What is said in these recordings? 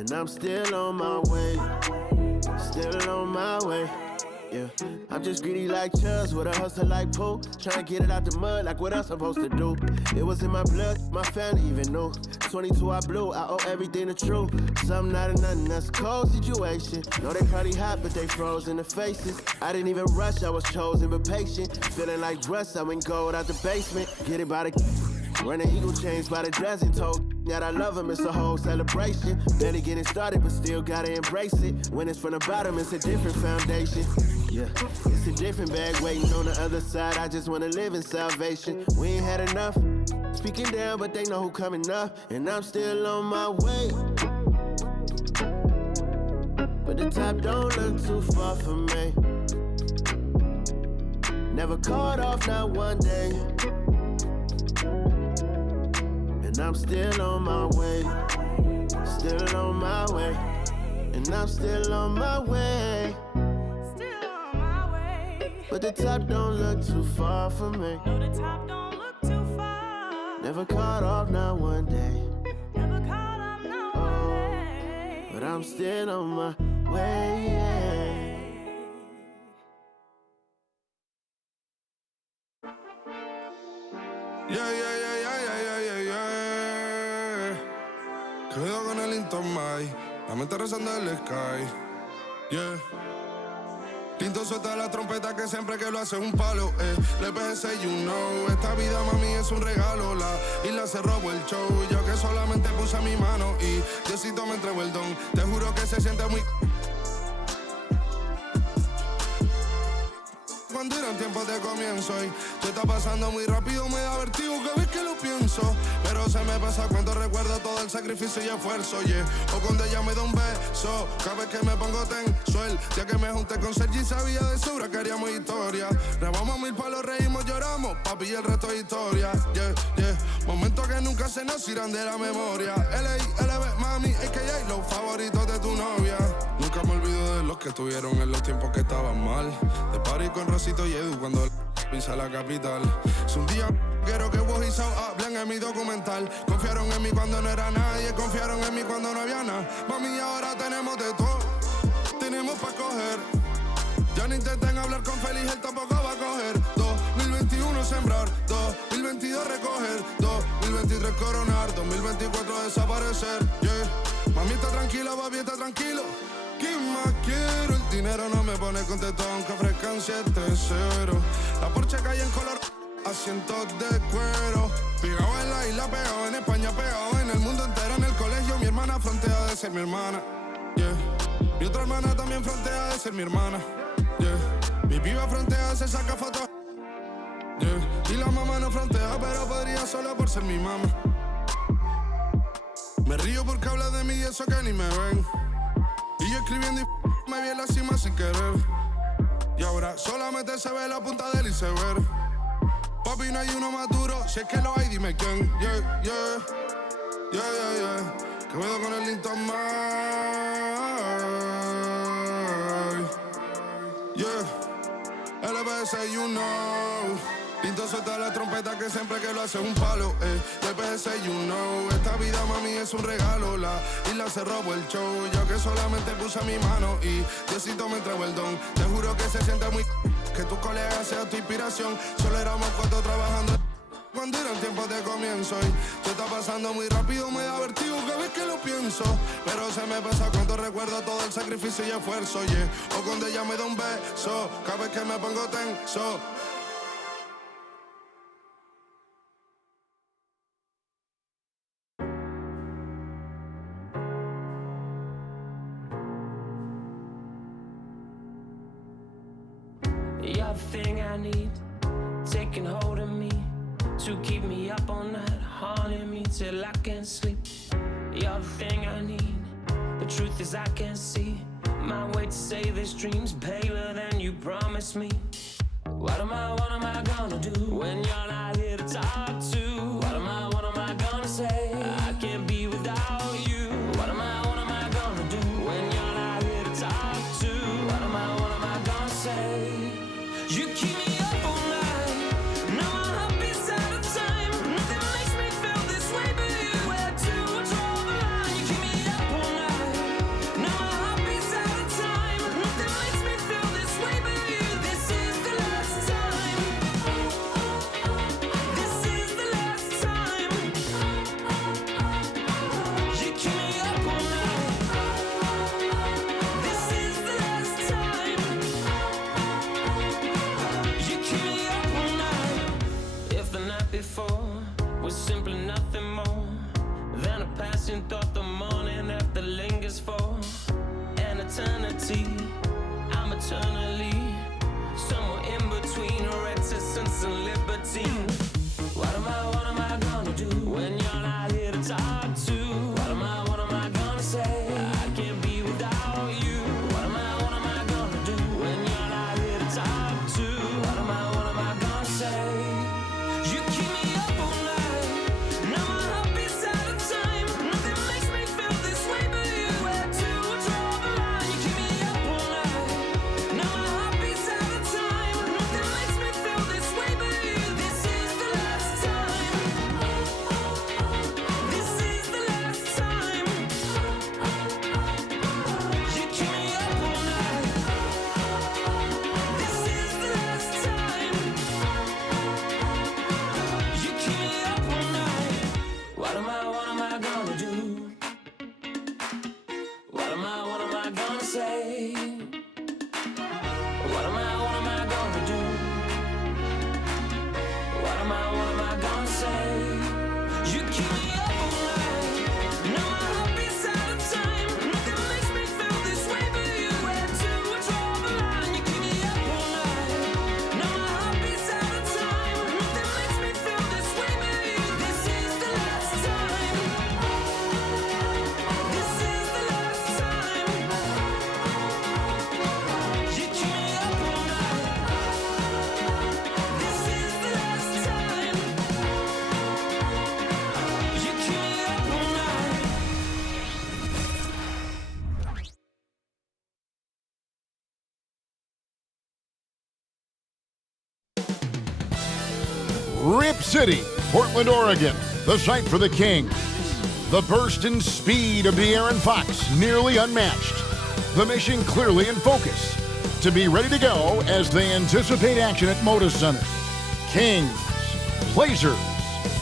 and I'm still on my way. Still on my way. Yeah, I'm just greedy like Chuz with a hustle like Pooh. Tryna get it out the mud like what else I'm supposed to do. It was in my blood, my family even knew. 22 I blew, I owe everything to true. Something out of nothing, that's a cold situation. Know they probably hot, but they froze in the faces. I didn't even rush, I was chosen but patient. Feeling like Russ, I went gold out the basement. Get it by the running eagle chains by the dozen. Told that I love him, it's a whole celebration. Barely getting started, but still gotta embrace it. When it's from the bottom, it's a different foundation. Yeah, it's a different bag waiting on the other side. I just wanna live in salvation. We ain't had enough. Speaking down, but they know who coming up. And I'm still on my way. But the top don't look too far from me. Never caught off, not one day. And I'm still on my way. Still on my way. And I'm still on my way. But the top don't look too far from me. No, the top don't look too far. Never caught off, not one day. Never caught off, not one day. But I'm still on my way. Cuidado con el Intomai, la mente rezando el sky. Yeah. Tinto suelta la trompeta que siempre que lo hace es un palo, Le pensé, you know, esta vida mami es un regalo. La isla se robó el show, yo que solamente puse mi mano y Diosito me entregó el don. Te juro que se siente muy... Cuando eran tiempos de comienzo y tú estás pasando muy rápido, me da vertigo cada vez que lo pienso. Pero se me pasa cuando recuerdo todo el sacrificio y esfuerzo, yeah. O cuando ella me da un beso, cada vez que me pongo tenso. El día que me junté con Sergi sabía de sobra que haríamos historia. Grabamos 1000 palos, reímos, lloramos, papi, y el resto es historia, yeah, yeah. Momentos que nunca se nos irán de la memoria. L.A.L.B. mami, a.k.a. los favoritos de tu novia. Nunca me olvido de los que estuvieron en los tiempos que estaban mal. De party con Rosito y Edu cuando pisa la capital. Es un día quiero que vos y Sao hablen en mi documental. Confiaron en mí cuando no era nadie, confiaron en mí cuando no había nada. Mami, ahora tenemos de todo, tenemos pa' coger. Ya no intenten hablar con Feliz, él tampoco va a coger. 2021 sembrar, 2022 recoger, 2023 coronar, 2024 desaparecer, yeah. Mami está tranquila, papi está tranquilo. ¿Qué más quiero? El dinero no me pone contento aunque ofrezcan 7-0. La Porsche cae en color, asientos de cuero. Pegado en la isla, pegado en España, pegado en el mundo entero. En el colegio mi hermana frontea de ser mi hermana, yeah. Mi otra hermana también frontea de ser mi hermana, yeah. Mi piba frontea, se saca fotos, yeah. Y la mamá no frontea, pero podría solo por ser mi mamá. Me río porque habla de mí y eso que ni me ven. Y yo escribiendo y me vi en la cima sin querer. Y ahora solamente se ve la punta del iceberg. Papi, no hay uno más duro, si es que lo hay, dime quién. Yeah, yeah, yeah, yeah, yeah. Que me con el Intomai. Yeah, LBS, you know. Tinto suelta la trompeta que siempre que lo hace es un palo, LBS, you know. Esta vida, mami, es un regalo. La isla se robó el show, yo que solamente puse mi mano y Diosito me entregó el don. Te juro que se siente muy... que tu colega sea tu inspiración. Solo éramos 4 trabajando cuando eran tiempos de comienzo y tú estás pasando muy rápido, me da vertigo cada vez que lo pienso. Pero se me pasa cuando recuerdo todo el sacrificio y esfuerzo, yeah. O cuando ella me da un beso, cada vez que me pongo tenso. You're the thing I need, taking hold of me, to keep me up all night, haunting me till I can't sleep. You're the thing I need, the truth is I can't see my way to save this dream's paler than you promised me. What am I gonna do when you're not here to talk to? What am I gonna say? I can't be without you. What am I gonna do when you're not here to talk to? What am I gonna say? You keep me up all night, now my heart beats out of time. Nothing makes me feel this way but you. We're too much over the line. You keep me up all night, team. What am I gonna do when you're not here to talk to? What am I gonna say? I can't be without you. What am I gonna do when you're not here to talk to? What am I gonna say? You keep me up all night. Now my heart beats out of time. Nothing makes me feel this way but you. Where to draw the line? You keep me up all night. Now my heart beats out of time. Nothing makes me feel this way but you. This is the last time. This is the last time. You keep me up all night. This is the last time. You keep me up all night. What am I gonna do? What am I gonna say? What am I gonna do? What am I gonna say? You keep me up all night. Now my heart beats out of time. Nothing makes me feel this way but you. Where to draw the line? You keep me up all night. Now my heart beats out of time. Nothing makes me feel this way but you. This is the last time. This is the last time. You keep me up all night. This is the last time. You keep me up all night. Rip City, Portland, Oregon, the site for the Kings. The burst and speed of the Aaron Fox, nearly unmatched. The mission clearly in focus, to be ready to go as they anticipate action at Moda Center. Kings, Blazers,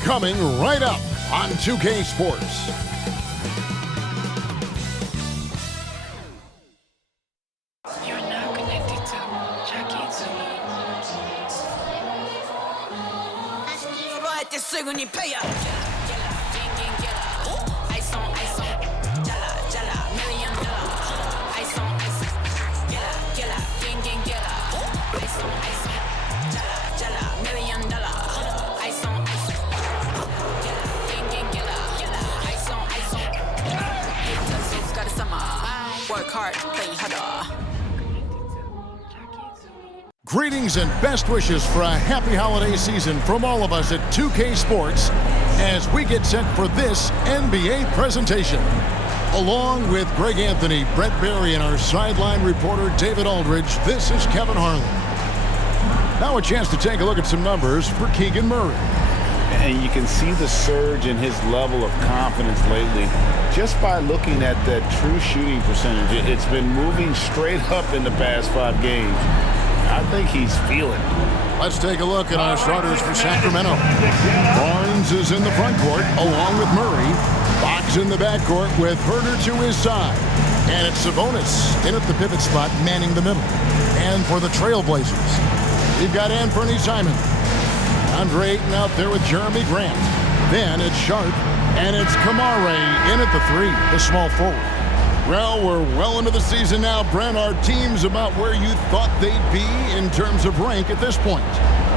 coming right up on 2K Sports. You're now connected to Jackie Work hard, play harder. Greetings and best wishes for a happy holiday season from all of us at 2K Sports as we get set for this NBA presentation. Along with Greg Anfernee, Brett Barry, and our sideline reporter David Aldridge, this is Kevin Harlan. Now a chance to take a look at some numbers for Keegan Murray. And you can see the surge in his level of confidence lately just by looking at that true shooting percentage. It's been moving straight up in the past 5 games. I think he's feeling it. Let's take a look at our starters for Sacramento. Barnes is in the front court along with Murray. Fox in the backcourt with Herter to his side. And it's Sabonis in at the pivot spot, manning the middle. And for the Trailblazers, we've got Anfernee Simon. Andre Ayton out there with Jeremy Grant. Then it's Sharp, and it's Kamare in at the 3, the small forward. Well, we're well into the season now, Brent. Our team's about where you thought they'd be in terms of rank at this point.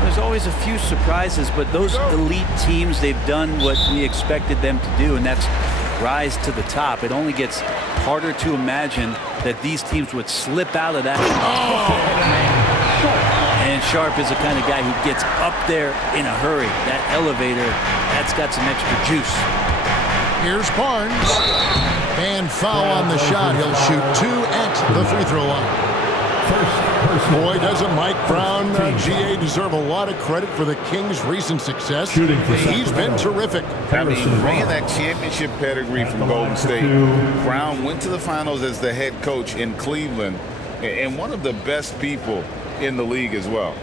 There's always a few surprises, but those elite teams, they've done what we expected them to do, and that's rise to the top. It only gets harder to imagine that these teams would slip out of that. And Sharp is the kind of guy who gets up there in a hurry. That elevator, that's got some extra juice. Here's Barnes. And foul on the shot. He'll shoot 2 at the free throw line. Boy, doesn't Mike Brown, GA, deserve a lot of credit for the Kings' recent success. He's been terrific. I mean, bringing that championship pedigree from Golden State. Brown went to the finals as the head coach in Cleveland, and one of the best people in the league as well.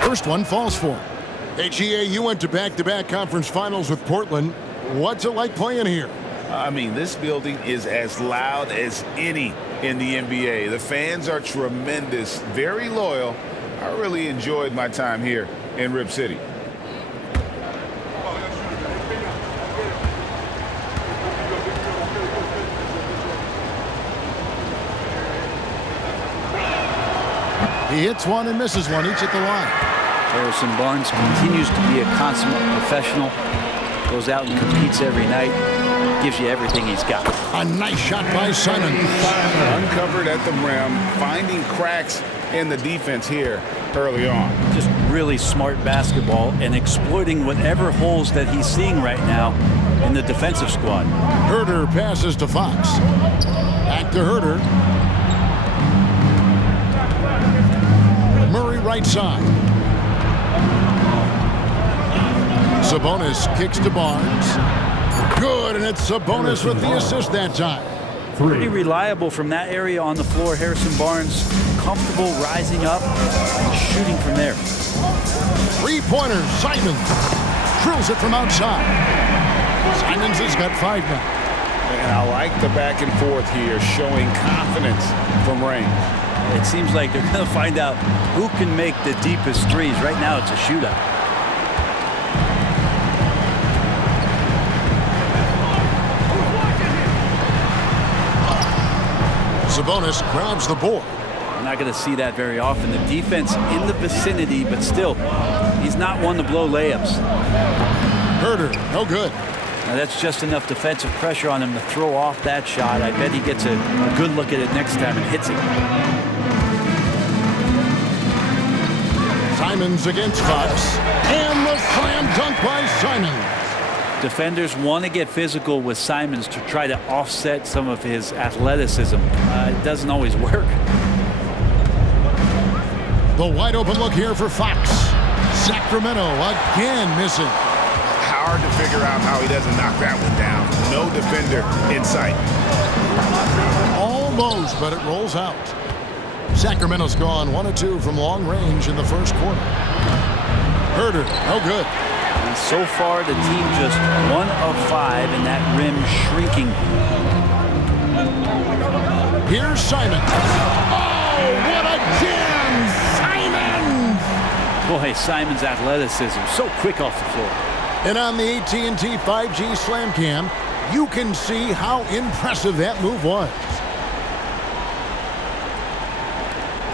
First one falls for him. Hey, GA, you went to back-to-back conference finals with Portland. What's it like playing here? I mean, this building is as loud as any in the NBA. The fans are tremendous, very loyal. I really enjoyed my time here. in Rip City. He hits one and misses one, each at the line. Harrison Barnes continues to be a consummate professional. Goes out and competes every night. Gives you everything he's got. A nice shot by Simon. Uncovered at the rim, finding cracks in the defense here early on. Just really smart basketball and exploiting whatever holes that he's seeing right now in the defensive squad. Herder passes to Fox. Back to Herder. Murray right side. Sabonis kicks to Barnes. Good, and it's Sabonis with the assist that time. Pretty reliable from that area on the floor. Harrison Barnes comfortable rising up and shooting from there. Three-pointer, Simons. Drills it from outside. Simons has got 5 now. And I like the back and forth here, showing confidence from range. It seems like they're going to find out who can make the deepest threes. Right now it's a shootout. Sabonis grabs the board. I'm not going to see that very often. The defense in the vicinity, but still, he's not one to blow layups. Herder, no good. Now that's just enough defensive pressure on him to throw off that shot. I bet he gets a good look at it next time and hits it. Simons against Fox. And the slam dunk by Simons. Defenders want to get physical with Simons to try to offset some of his athleticism. It doesn't always work. The wide open look here for Fox. Sacramento again missing. Hard to figure out how he doesn't knock that one down. No defender in sight. Almost, but it rolls out. Sacramento's gone 1 of 2 from long range in the first quarter. Herder, no good. And so far, the team just 1 of 5 and that rim shrinking. Here's Simon. Oh, what a jam! Simon! Boy, Simon's athleticism, so quick off the floor. And on the AT&T 5G Slam Cam, you can see how impressive that move was.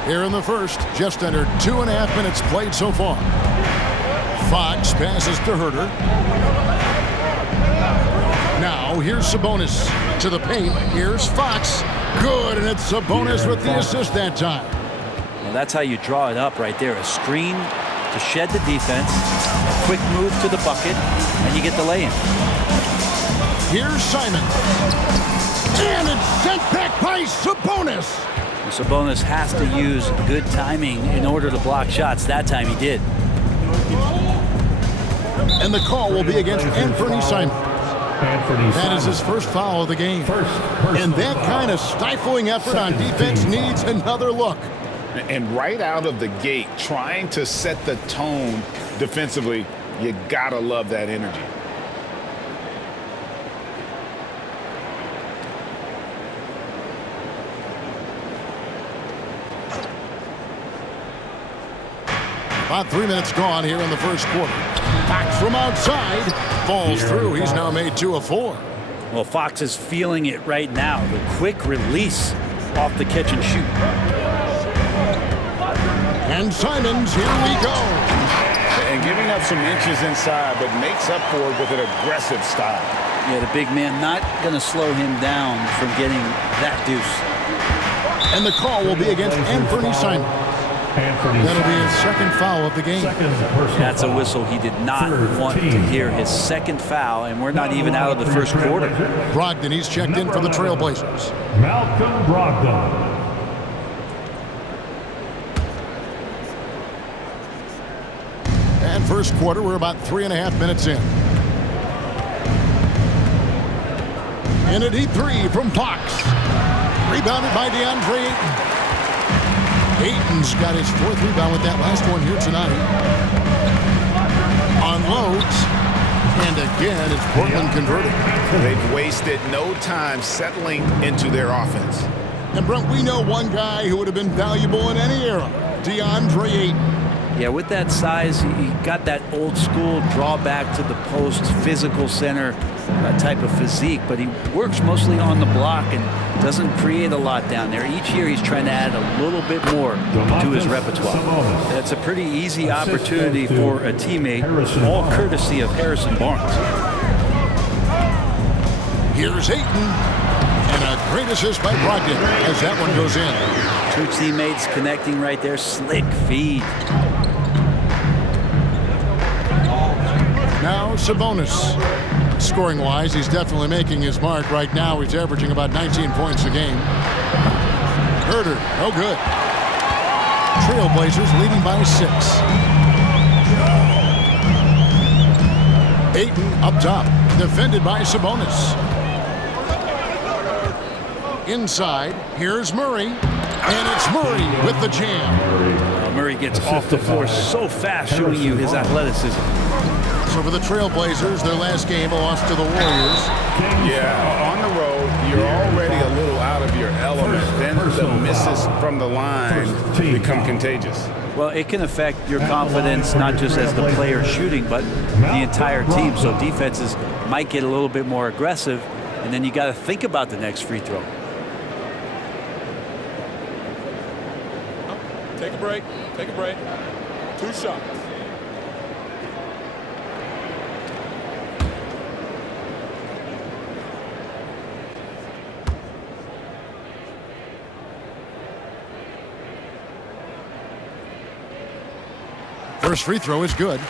Here in the first, just under 2.5 minutes played so far. Fox passes to Herder. Now here's Sabonis to the paint. Here's Fox. Good, and it's Sabonis with the assist that time. Well, that's how you draw it up right there. A screen to shed the defense, a quick move to the bucket, and you get the lay-in. Here's Simon. And it's sent back by Sabonis. Sabonis has to use good timing in order to block shots. That time he did. And the call will be against Anfernee Simon. That is his first foul of the game. And that kind of stifling effort on defense needs another look. And right out of the gate, trying to set the tone defensively, you gotta love that energy. About 3 minutes gone here in the first quarter. Fox from outside falls through. He's now made 2 of 4. Well, Fox is feeling it right now. The quick release off the catch and shoot. And Simons, here we go. And giving up some inches inside, but makes up for it with an aggressive style. Yeah, the big man not going to slow him down from getting that deuce. And the call will be against Anfernee Simon. That'll be his second foul of the game. That's a whistle he did not want to hear. His second foul, and we're not even out of the first quarter. Brogdon, he's checked in for the Trailblazers. Malcolm Brogdon. And first quarter, we're about 3.5 minutes in. And a deep three from Fox. Rebounded by DeAndre Ayton. Ayton's got his 4th rebound with that last one here tonight. Unloads. And again, it's Portland converted. They've wasted no time settling into their offense. And Brent, we know one guy who would have been valuable in any era. DeAndre Ayton. Yeah, with that size, he got that old school draw back to the post, physical center type of physique, but he works mostly on the block and doesn't create a lot down there. Each year he's trying to add a little bit more to his repertoire. That's a pretty easy opportunity for a teammate, all courtesy of Harrison Barnes. Here's Ayton, and a great assist by Brogdon as that one goes in. Two teammates connecting right there, slick feed. Now Sabonis. Scoring-wise, he's definitely making his mark. Right now, he's averaging about 19 points a game. Herder, no good. Trailblazers leading by 6. Ayton up top, defended by Sabonis. Inside, here's Murray, and it's Murray with the jam. Murray gets off the floor so fast, showing you his athleticism. So for the Trailblazers, their last game, a loss to the Warriors. Yeah, on the road, you're already a little out of your element. Then the misses from the line become contagious. Well, it can affect your confidence, not just as the player shooting, but the entire team. So defenses might get a little bit more aggressive, and then you got to think about the next free throw. Take a break. Take a break. 2 shots. First free throw is good.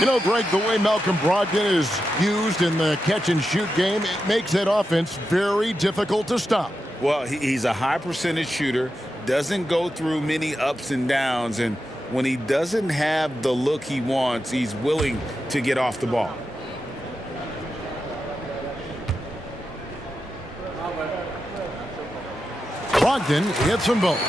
You know, Greg, the way Malcolm Brogdon is used in the catch-and-shoot game, it makes that offense very difficult to stop. Well, he's a high percentage shooter, doesn't go through many ups and downs, and when he doesn't have the look he wants, he's willing to get off the ball. Brogdon hits them both.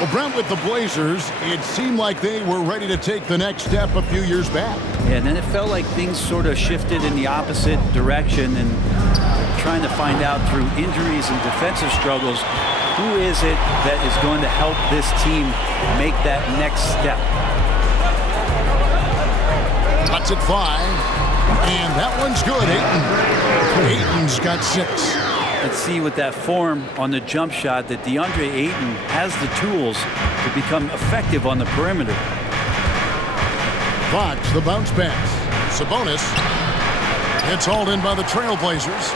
Well, Brent, with the Blazers, it seemed like they were ready to take the next step a few years back. Yeah, and then it felt like things sort of shifted in the opposite direction, and trying to find out through injuries and defensive struggles, who is it that is going to help this team make that next step? Lets it fly, and that one's good. Ayton's got 6. Let's see with that form on the jump shot that DeAndre Ayton has the tools to become effective on the perimeter. Fox, the bounce pass. Sabonis. It's hauled in by the Trailblazers.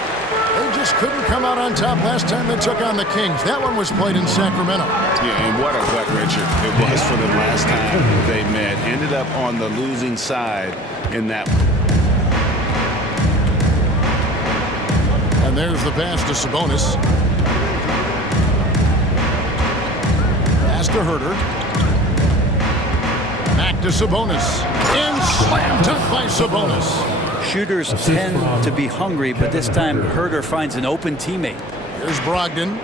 They just couldn't come out on top last time they took on the Kings. That one was played in Sacramento. Yeah, and what a gut wrencher it was for them last time they met. Ended up on the losing side in that one. And there's the pass to Sabonis. Pass to Herder. Back to Sabonis. And slam dunk by Sabonis. Shooters tend to be hungry, but this time Herder finds an open teammate. Here's Brogdon.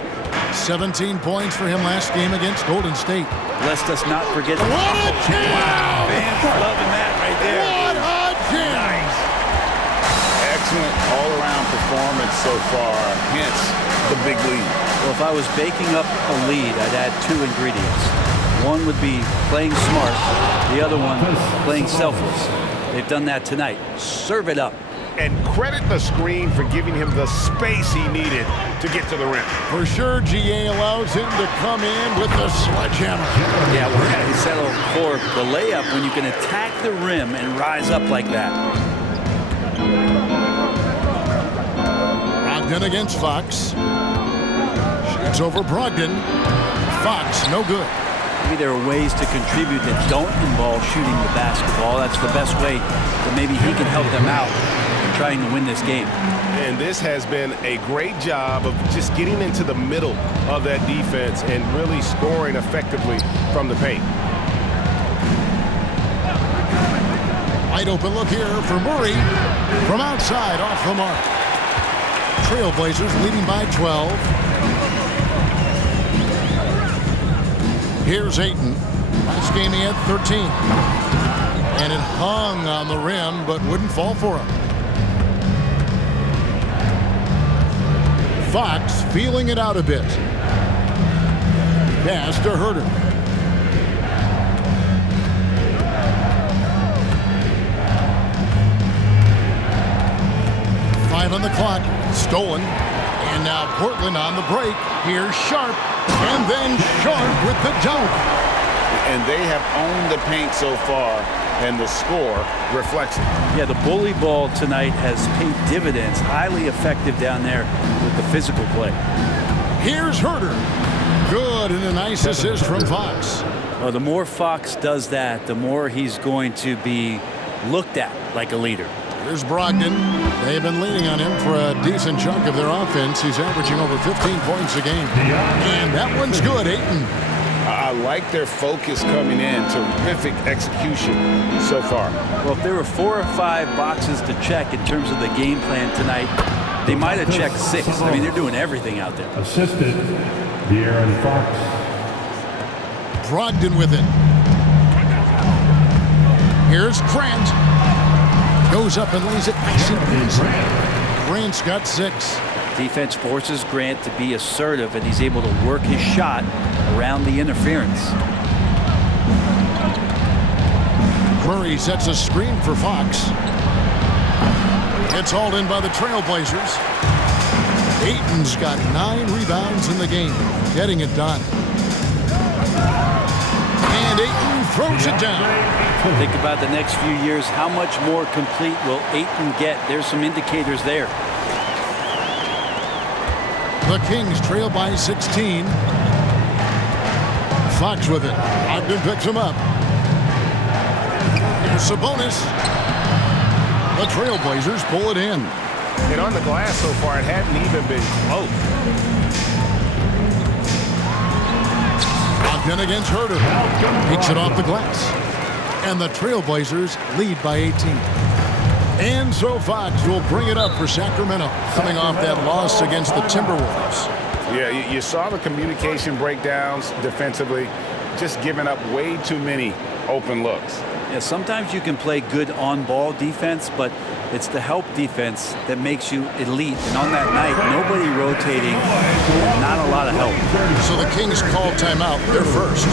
17 points for him last game against Golden State. Lest us not forget. What a jam! Wow, fans loving that right there. What a jam! Nice. Excellent all-around performance so far, hence the big lead. Well, if I was baking up a lead, I'd add 2 ingredients. One would be playing smart, the other one playing selfless. They've done that tonight. Serve it up. And credit the screen for giving him the space he needed to get to the rim. For sure, GA allows him to come in with the sledgehammer. Yeah, we're going to settle for the layup when you can attack the rim and rise up like that. Brogdon against Fox. Shoots over Brogdon. Fox, no good. Maybe there are ways to contribute that don't involve shooting the basketball. That's the best way that maybe he can help them out in trying to win this game. And this has been a great job of just getting into the middle of that defense and really scoring effectively from the paint. Wide open look here for Murray. From outside, off the mark. Trailblazers leading by 12. Here's Ayton. Last game he had 13. And it hung on the rim, but wouldn't fall for him. Fox feeling it out a bit. Pass to Herder. 5 on the clock. Stolen. And now Portland on the break. Here's Sharp. And then Sharp with the dunk. And they have owned the paint so far, and the score reflects it. Yeah, the bully ball tonight has paid dividends. Highly effective down there with the physical play. Here's Herter. Good, and a nice assist from Fox. Well, the more Fox does that, the more he's going to be looked at like a leader. Here's Brogdon. They've been leaning on him for a decent chunk of their offense. He's averaging over 15 points a game. And that one's good, Ayton. I like their focus coming in. Terrific execution so far. Well, if there were 4 or 5 boxes to check in terms of the game plan tonight, they might have checked 6. I mean, they're doing everything out there. Assisted, De'Aaron Fox. Brogdon with it. Here's Grant. Goes up and lays it nice and easy. Grant's got 6. Defense forces Grant to be assertive, and he's able to work his shot around the interference. Murray sets a screen for Fox. It's hauled in by the Trailblazers. Ayton's got 9 rebounds in the game, getting it done. And Ayton throws it down. Think about the next few years. How much more complete will Ayton get? There's some indicators there. The Kings trail by 16. Fox with it. Ogden picks him up. Here's Sabonis. The Trailblazers pull it in. And on the glass so far, it hadn't even been close. Ogden against Herter. Takes it off the glass. And the Trailblazers lead by 18. And so Fox will bring it up for Sacramento, coming off that loss against the Timberwolves. Yeah, you saw the communication breakdowns defensively, just giving up way too many open looks. Yeah, sometimes you can play good on-ball defense, but it's the help defense that makes you elite. And on that night, nobody rotating, not a lot of help. So the Kings call timeout. They're first.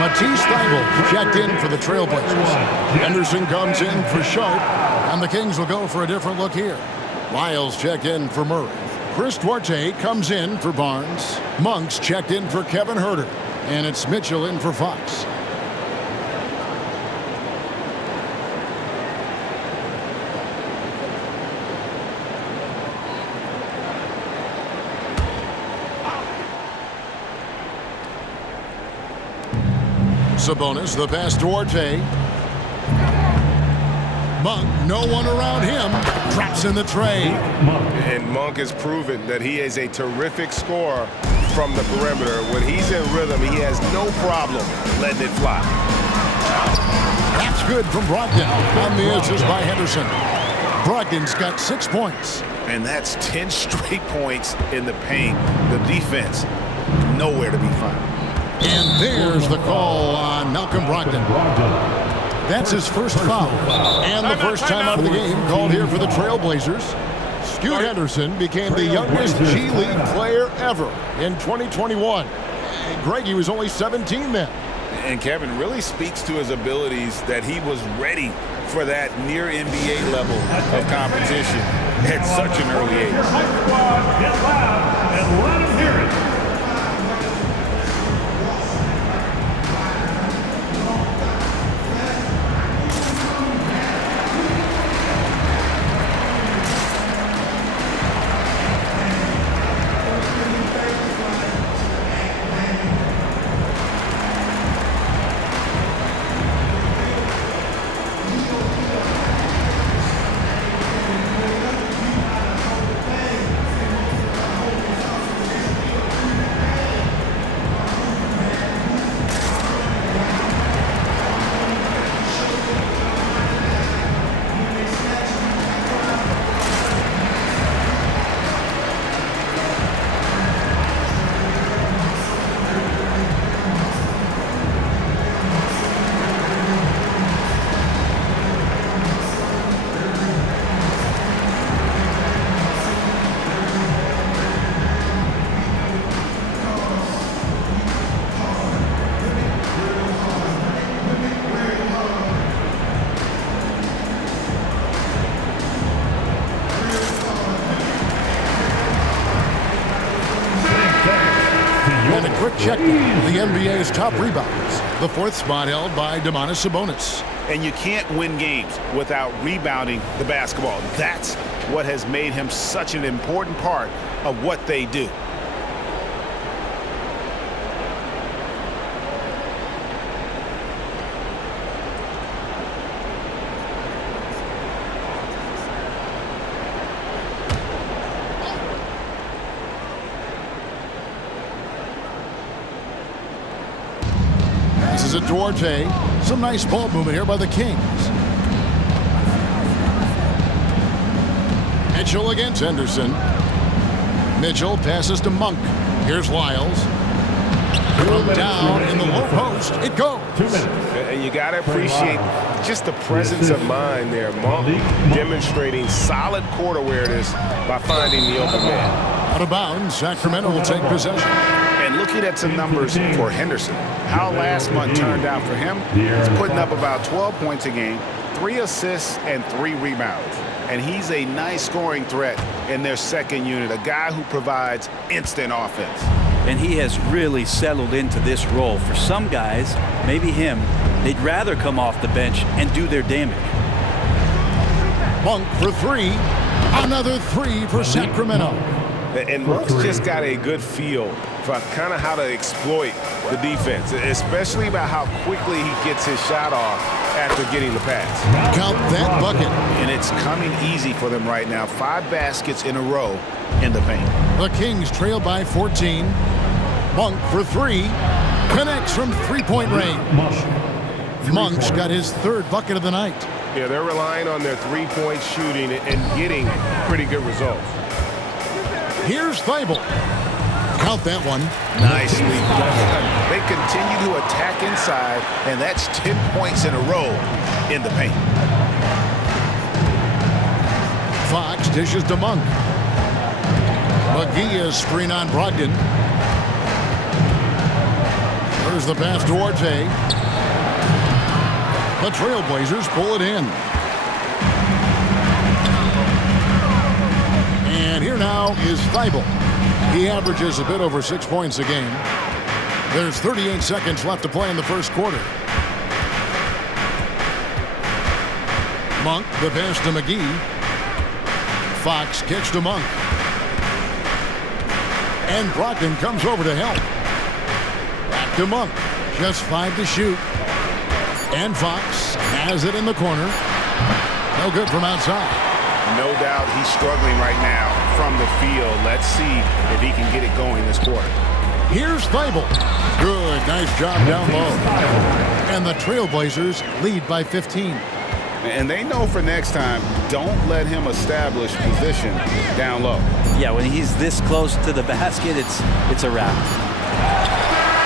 Matisse Thybulle checked in for the Trailblazers. Henderson comes in for Sharp, and the Kings will go for a different look here. Lyles checked in for Murray. Chris Duarte comes in for Barnes. Monks checked in for Kevin Herter, and it's Mitchell in for Fox. Sabonis, the pass to Duarte. Monk, no one around him, drops in the tray. And Monk has proven that he is a terrific scorer from the perimeter. When he's in rhythm, he has no problem letting it fly. That's good from Brogdon. On the assist by Henderson. Brogdon's got 6 points. And that's 10 straight points in the paint. The defense, nowhere to be found. And there's the call on Malcolm Brogdon. That's his first foul. And the first time out of the game called here for the Trailblazers. Scoot Henderson became the youngest G League player ever in 2021. Greg, he was only 17 then. And Kevin really speaks to his abilities that he was ready for that near NBA level of competition at such an early age. Squad, get loud and let them hear it. And a quick check the NBA's top rebounds. The fourth spot held by Domantas Sabonis. And you can't win games without rebounding the basketball. That's what has made him such an important part of what they do. This is a Duarte. Some nice ball movement here by the Kings. Mitchell against Henderson. Mitchell passes to Monk. Here's Lyles. From down in the low post, it goes. 2 minutes. And you got to appreciate just the presence of mind there. Monk demonstrating solid court awareness by finding the open man. Out of bounds, Sacramento will take possession. And looking at some numbers for Henderson, how last month turned out for him, he's putting up about 12 points a game, 3 assists, and 3 rebounds. And he's a nice scoring threat in their second unit, a guy who provides instant offense. And he has really settled into this role. For some guys, maybe him, they'd rather come off the bench and do their damage. Monk for 3. Another 3 for Sacramento. And Monk's just got a good feel for kind of how to exploit the defense, especially about how quickly he gets his shot off after getting the pass. Count that bucket. And it's coming easy for them right now. 5 baskets in a row in the paint. The Kings trail by 14. Monk for 3. Connects from three-point range. Monk's got his 3rd bucket of the night. Yeah, they're relying on their three-point shooting and getting pretty good results. Here's Thibault. Count that one. Nicely done. They continue to attack inside, and that's 10 points in a row in the paint. Fox dishes to Monk. McGee is screen on Brogdon. There's the pass to Duarte. The Trailblazers pull it in. And here now is Thibault. He averages a bit over 6 points a game. There's 38 seconds left to play in the first quarter. Monk, the pass to McGee. Fox kicks to Monk. And Brogdon comes over to help. Back to Monk. Just 5 to shoot. And Fox has it in the corner. No good from outside. No doubt he's struggling right now from the field. Let's see if he can get it going this quarter. Here's Thibault. Good, nice job down low. And the Trailblazers lead by 15. And they know for next time, don't let him establish position down low. Yeah, when he's this close to the basket, it's a wrap.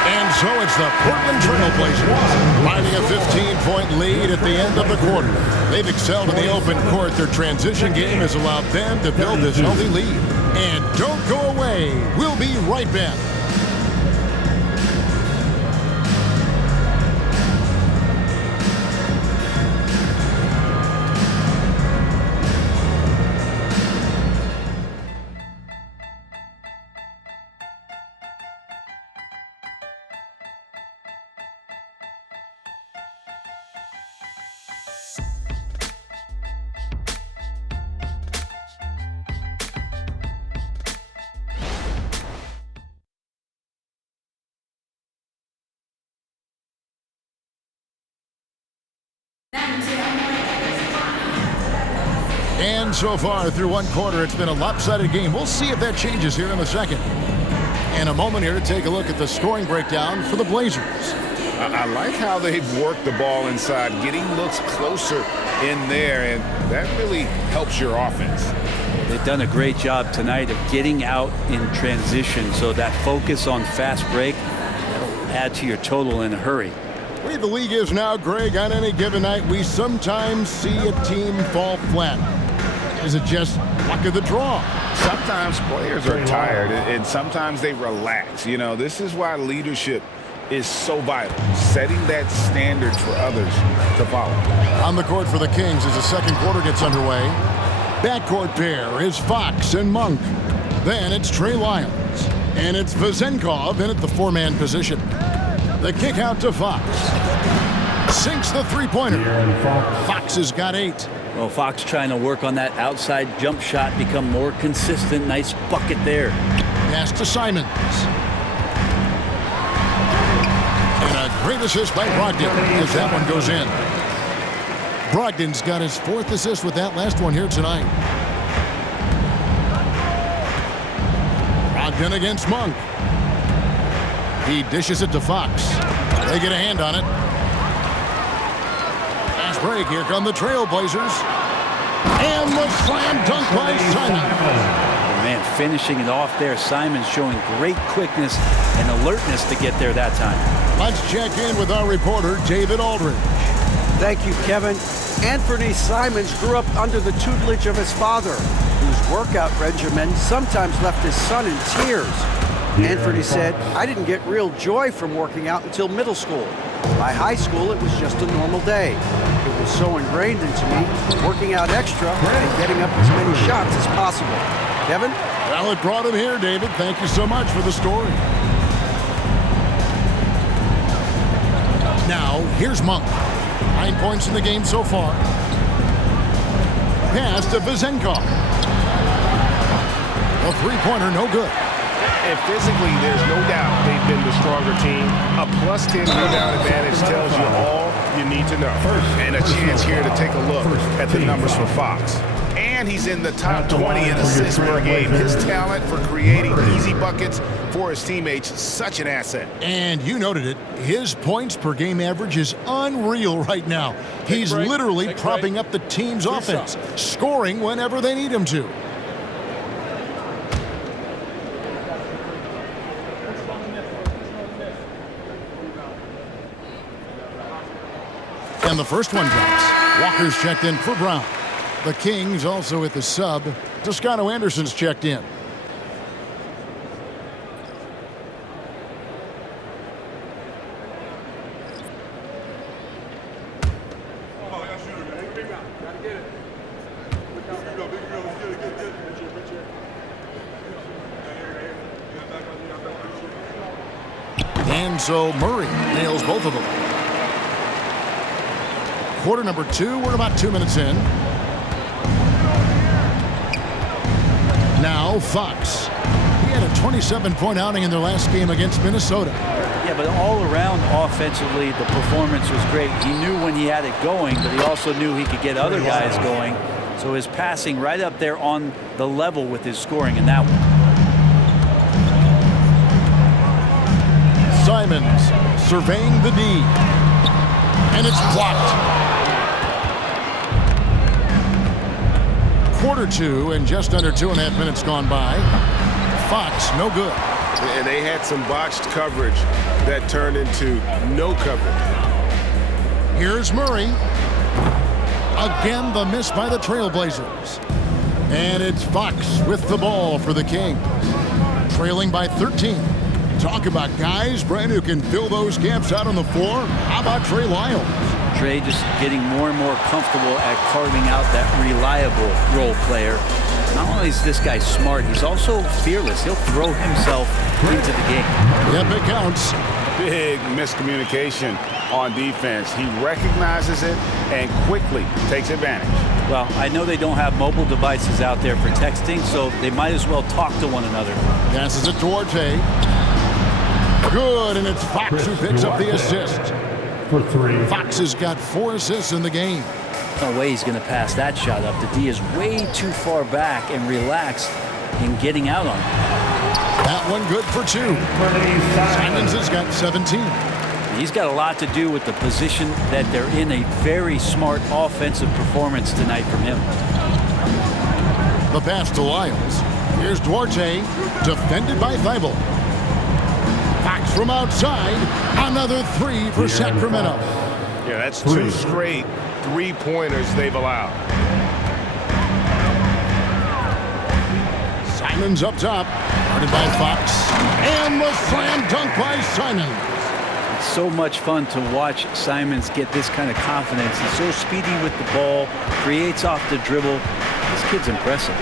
And so it's the Portland Trailblazers finding a 15-point lead at the end of the quarter. They've excelled in the open court. Their transition game has allowed them to build this healthy lead. And don't go away. We'll be right back. And so far through one quarter, it's been a lopsided game. We'll see if that changes here in the second. And a moment here to take a look at the scoring breakdown for the Blazers. I like how they've worked the ball inside, getting looks closer in there, and that really helps your offense. They've done a great job tonight of getting out in transition, so that focus on fast break, that'll add to your total in a hurry. The way the league is now, Greg, on any given night, we sometimes see a team fall flat. Is it just luck of the draw? Sometimes players are tired, and sometimes they relax. You know, this is why leadership is so vital, setting that standard for others to follow. On the court for the Kings as the second quarter gets underway. Backcourt pair is Fox and Monk. Then it's Trey Lyles. And it's Vezenkov in at the four-man position. The kick out to Fox. Sinks the three-pointer. Fox has got 8. Well, Fox trying to work on that outside jump shot, become more consistent. Nice bucket there. Pass to Simons. And a great assist by Brogdon as that one goes in. Brogdon's got his 4th assist with that last one here tonight. Brogdon against Monk. He dishes it to Fox. They get a hand on it. Fast break. Here come the Trailblazers. And the slam dunk by Simon. Man, finishing it off there. Simon showing great quickness and alertness to get there that time. Let's check in with our reporter, David Aldridge. Thank you, Kevin. Anfernee Simons grew up under the tutelage of his father, whose workout regimen sometimes left his son in tears. Anfernee said, "I didn't get real joy from working out until middle school. By high school, it was just a normal day. It was so ingrained into me, working out extra and getting up as many shots as possible." Kevin? Well, it brought him here, David. Thank you so much for the story. Now, here's Monk. 9 points in the game so far. Pass to Vezenkov. A three-pointer, no good. And physically, there's no doubt they've been the stronger team. A +10 rebound advantage tells you all you need to know. And a chance here to take a look at the numbers for Fox. And he's in the top 20 in assists per game. His talent for creating easy buckets for his teammates, such an asset. And you noted it. His points per game average is unreal right now. He's literally propping up the team's offense, scoring whenever they need him to. And the first one drops. Walker's checked in for Brown. The Kings also at the sub. Toscano Anderson's checked in. And so Murray nails both of them. Quarter number 2, we're about 2 minutes in. Now Fox. He had a 27-point outing in their last game against Minnesota. Yeah, but all around offensively, the performance was great. He knew when he had it going, but he also knew he could get other guys going. So his passing right up there on the level with his scoring in that one. Simons surveying the D. And it's blocked. Quarter 2 and just under 2.5 minutes gone by. Fox, no good. And they had some botched coverage that turned into no coverage. Here's Murray. Again, the miss by the Trailblazers. And it's Fox with the ball for the Kings. Trailing by 13. Talk about guys, Brent, who can fill those gaps out on the floor. How about Trey Lyles? Trey just getting more and more comfortable at carving out that reliable role player. Not only is this guy smart, he's also fearless. He'll throw himself into the game. Yep, it counts. Big miscommunication on defense. He recognizes it and quickly takes advantage. Well, I know they don't have mobile devices out there for texting, so they might as well talk to one another. Passes it toward Tay. Good, and it's Fox who picks up the assist. For 3. Fox has got 4 assists in the game. No way he's going to pass that shot up. The D is way too far back and relaxed in getting out on it. That one good for 2. Simons has got 17. He's got a lot to do with the position that they're in. A very smart offensive performance tonight from him. The pass to Lyles. Here's Duarte, defended by Thibault. Fox from outside. Another 3 for Sacramento. Yeah, that's 2 straight 3-pointers they've allowed. Simons up top. Guarded by Fox. And the slam dunk by Simons. It's so much fun to watch Simons get this kind of confidence. He's so speedy with the ball, creates off the dribble. This kid's impressive.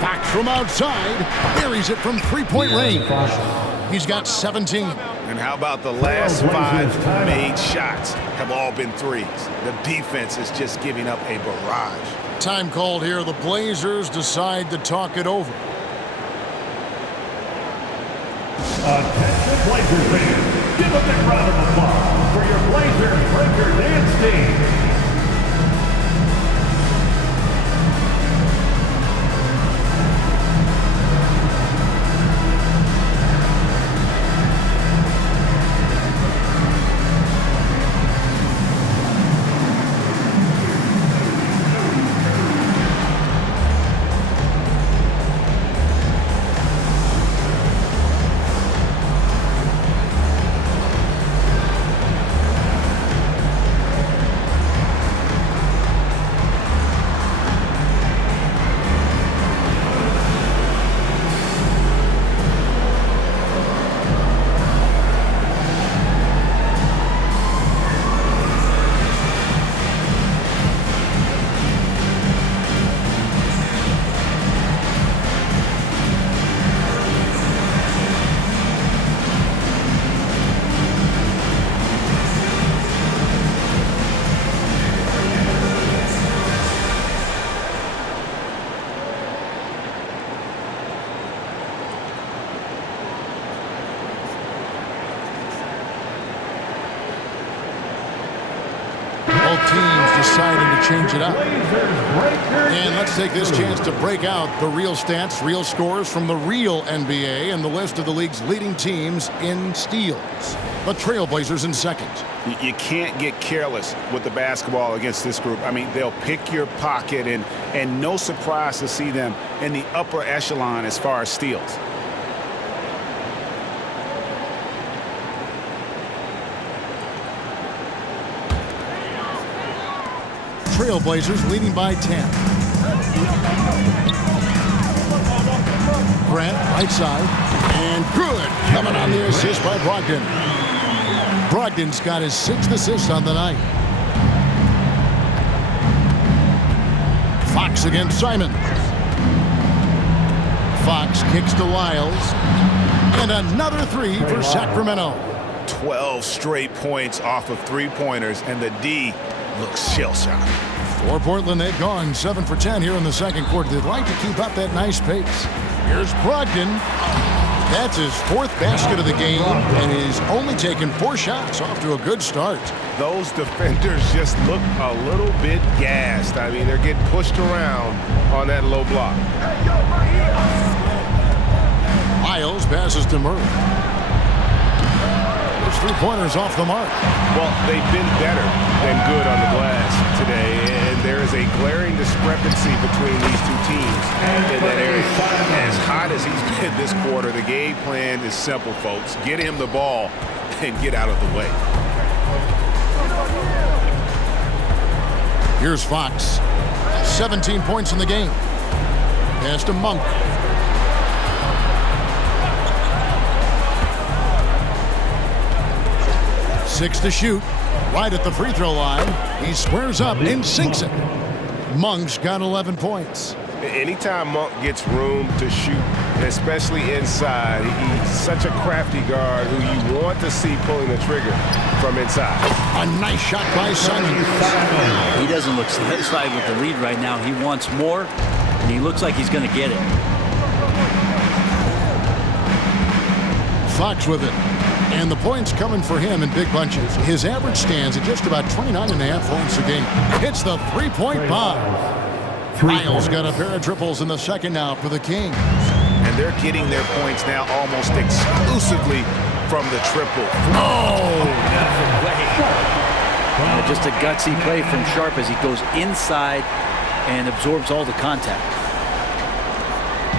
Fox from outside. Buries it from 3-point range. He's got 17. And how about the last 5 made shots have all been threes? The defense is just giving up a barrage. Time called here. The Blazers decide to talk it over. Attention Blazers fans, give a big round of applause for your Blazer Breaker Dance team. Teams deciding to change it up. And let's take this chance to break out the real stats, real scores from the real NBA and the list of the league's leading teams in steals. The Trailblazers in second. You can't get careless with the basketball against this group. I mean, they'll pick your pocket, and no surprise to see them in the upper echelon as far as steals. Trailblazers leading by 10. Grant, right side. And good. Coming on the assist by Brogdon. Brogdon's got his 6th assist on the night. Fox against Simons. Fox kicks to Lyles. And another 3 for Sacramento. 12 straight points off of 3-pointers, and the D looks shell-shocked. For Portland, they've gone 7 for 10 here in the second quarter. They'd like to keep up that nice pace. Here's Brogdon. That's his 4th basket of the game, and he's only taken 4 shots. Off to a good start. Those defenders just look a little bit gassed. I mean, they're getting pushed around on that low block. Lyles passes to Murray. 3-pointers off the mark. Well, they've been better than good on the glass today, and there is a glaring discrepancy between these two teams in that area. As hot as he's been this quarter, the game plan is simple, folks. Get him the ball and get out of the way. Here's Fox. 17 points in the game. Pass to Monk. 6 to shoot. Right at the free throw line. He squares up and sinks it. Monk's got 11 points. Anytime Monk gets room to shoot, especially inside, he's such a crafty guard who you want to see pulling the trigger from inside. A nice shot by Simons. He doesn't look satisfied with the lead right now. He wants more, and he looks like he's going to get it. Fox with it. And the points coming for him in big bunches. His average stands at just about 29.5 points a game. Hits the three-point bomb. Lyles got a pair of triples in the second now for the Kings. And they're getting their points now almost exclusively from the triple. Just a gutsy play from Sharp as he goes inside and absorbs all the contact.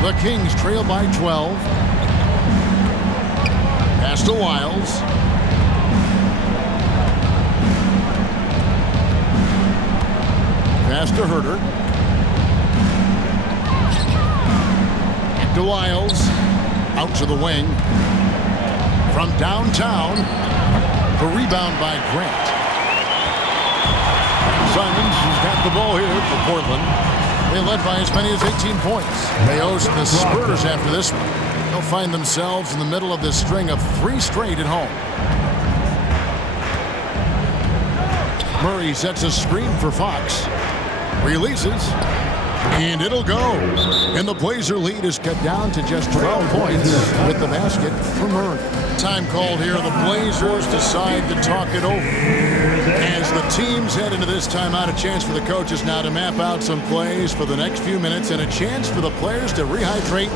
The Kings trail by 12. Pass to Lyles. Pass to Herter. To Lyles, out to the wing. From downtown, the rebound by Grant. Simons has got the ball here for Portland. They led by as many as 18 points. They host the Spurs after this one. They'll find themselves in the middle of this string of 3 straight at home. Murray sets a screen for Fox. Releases. And it'll go. And the Blazer lead is cut down to just 12 points with the basket for Murray. Time called here. The Blazers decide to talk it over. As the teams head into this timeout, a chance for the coaches now to map out some plays for the next few minutes and a chance for the players to rehydrate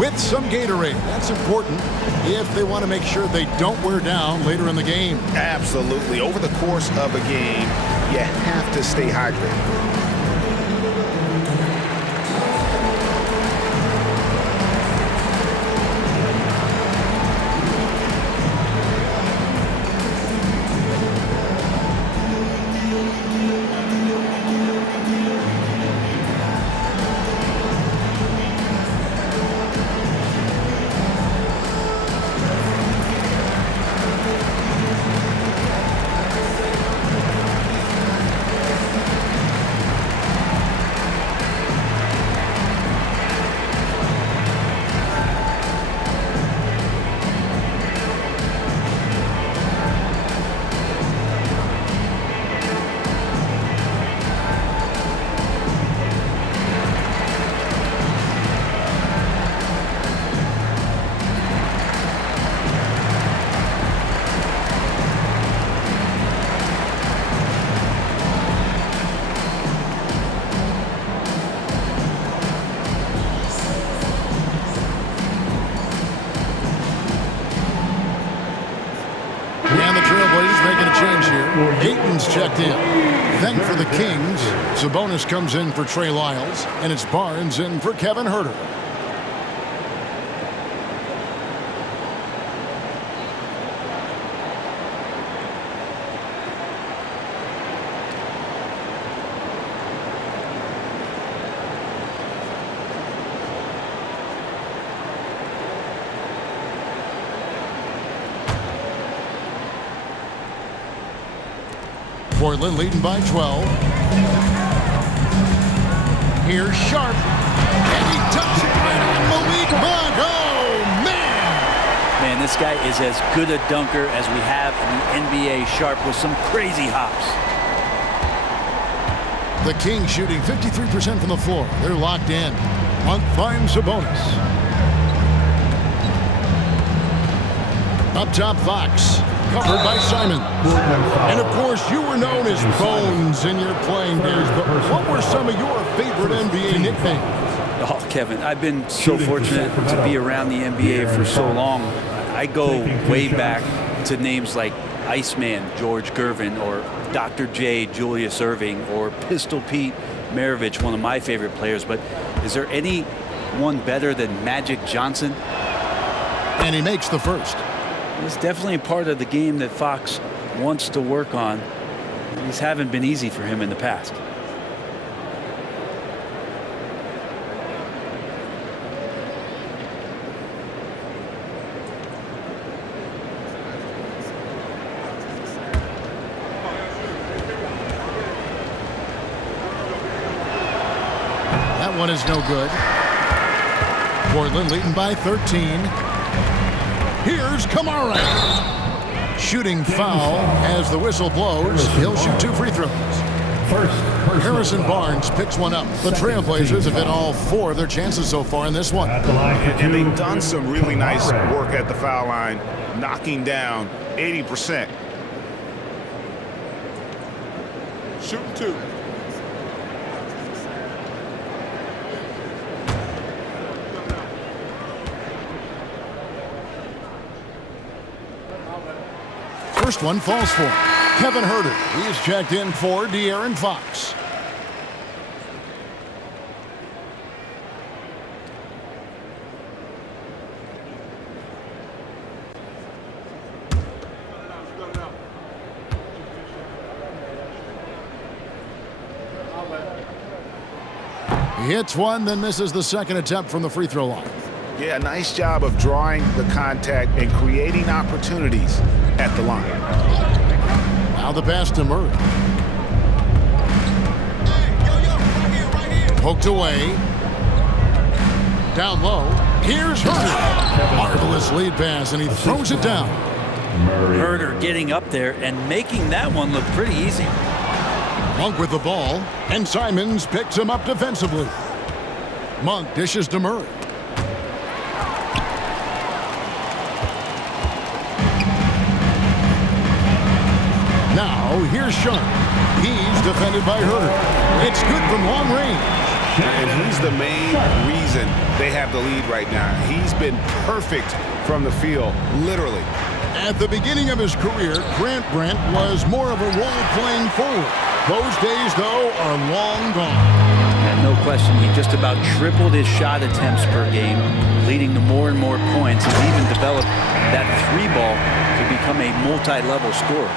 with some Gatorade. That's important if they want to make sure they don't wear down later in the game. Absolutely. Over the course of a game, you have to stay hydrated. And the Trailblazers making a change here. Ayton's checked in. Then for the Kings, Sabonis comes in for Trey Lyles, and it's Barnes in for Kevin Herter. Portland leading by 12. Here's Sharp. And he dumps it right on Malik Monk. Oh, man! Man, this guy is as good a dunker as we have in the NBA. Sharp with some crazy hops. The Kings shooting 53% from the floor. They're locked in. Monk finds Sabonis. Up top, Fox. Covered by Simon. And, of course, you were known as Bones in your playing days, but what were some of your favorite NBA nicknames? Oh, Kevin, I've been so fortunate to be around the NBA for so long. I go way back to names like Iceman, George Gervin, or Dr. J, Julius Erving, or Pistol Pete Maravich, one of my favorite players. But is there anyone better than Magic Johnson? And he makes the first. It's definitely a part of the game that Fox wants to work on. These haven't been easy for him in the past. That one is no good. Portland leading by 13. Here's Kamara. Shooting foul as the whistle blows. He'll shoot 2 free throws. Harrison Barnes picks one up. The Trailblazers have hit all 4 of their chances so far in this one. And they've done some really nice work at the foul line, knocking down 80%. Shooting 2. First one falls for Kevin Huerter. He is checked in for De'Aaron Fox. He hits one, then misses the second attempt from the free throw line. Yeah, nice job of drawing the contact and creating opportunities at the line. Now the pass to Murray. Poked away. Down low. Here's Huerter. Marvelous lead pass, and he throws it down. Huerter getting up there and making that one look pretty easy. Monk with the ball, and Simons picks him up defensively. Monk dishes to Murray. Now, here's Sharp. He's defended by Huerter. It's good from long range. And he's the main reason they have the lead right now. He's been perfect from the field, literally. At the beginning of his career, Grant Brent was more of a role-playing forward. Those days, though, are long gone. And no question, he just about tripled his shot attempts per game, leading to more and more points. He's even developed that 3-ball to become a multi-level scorer.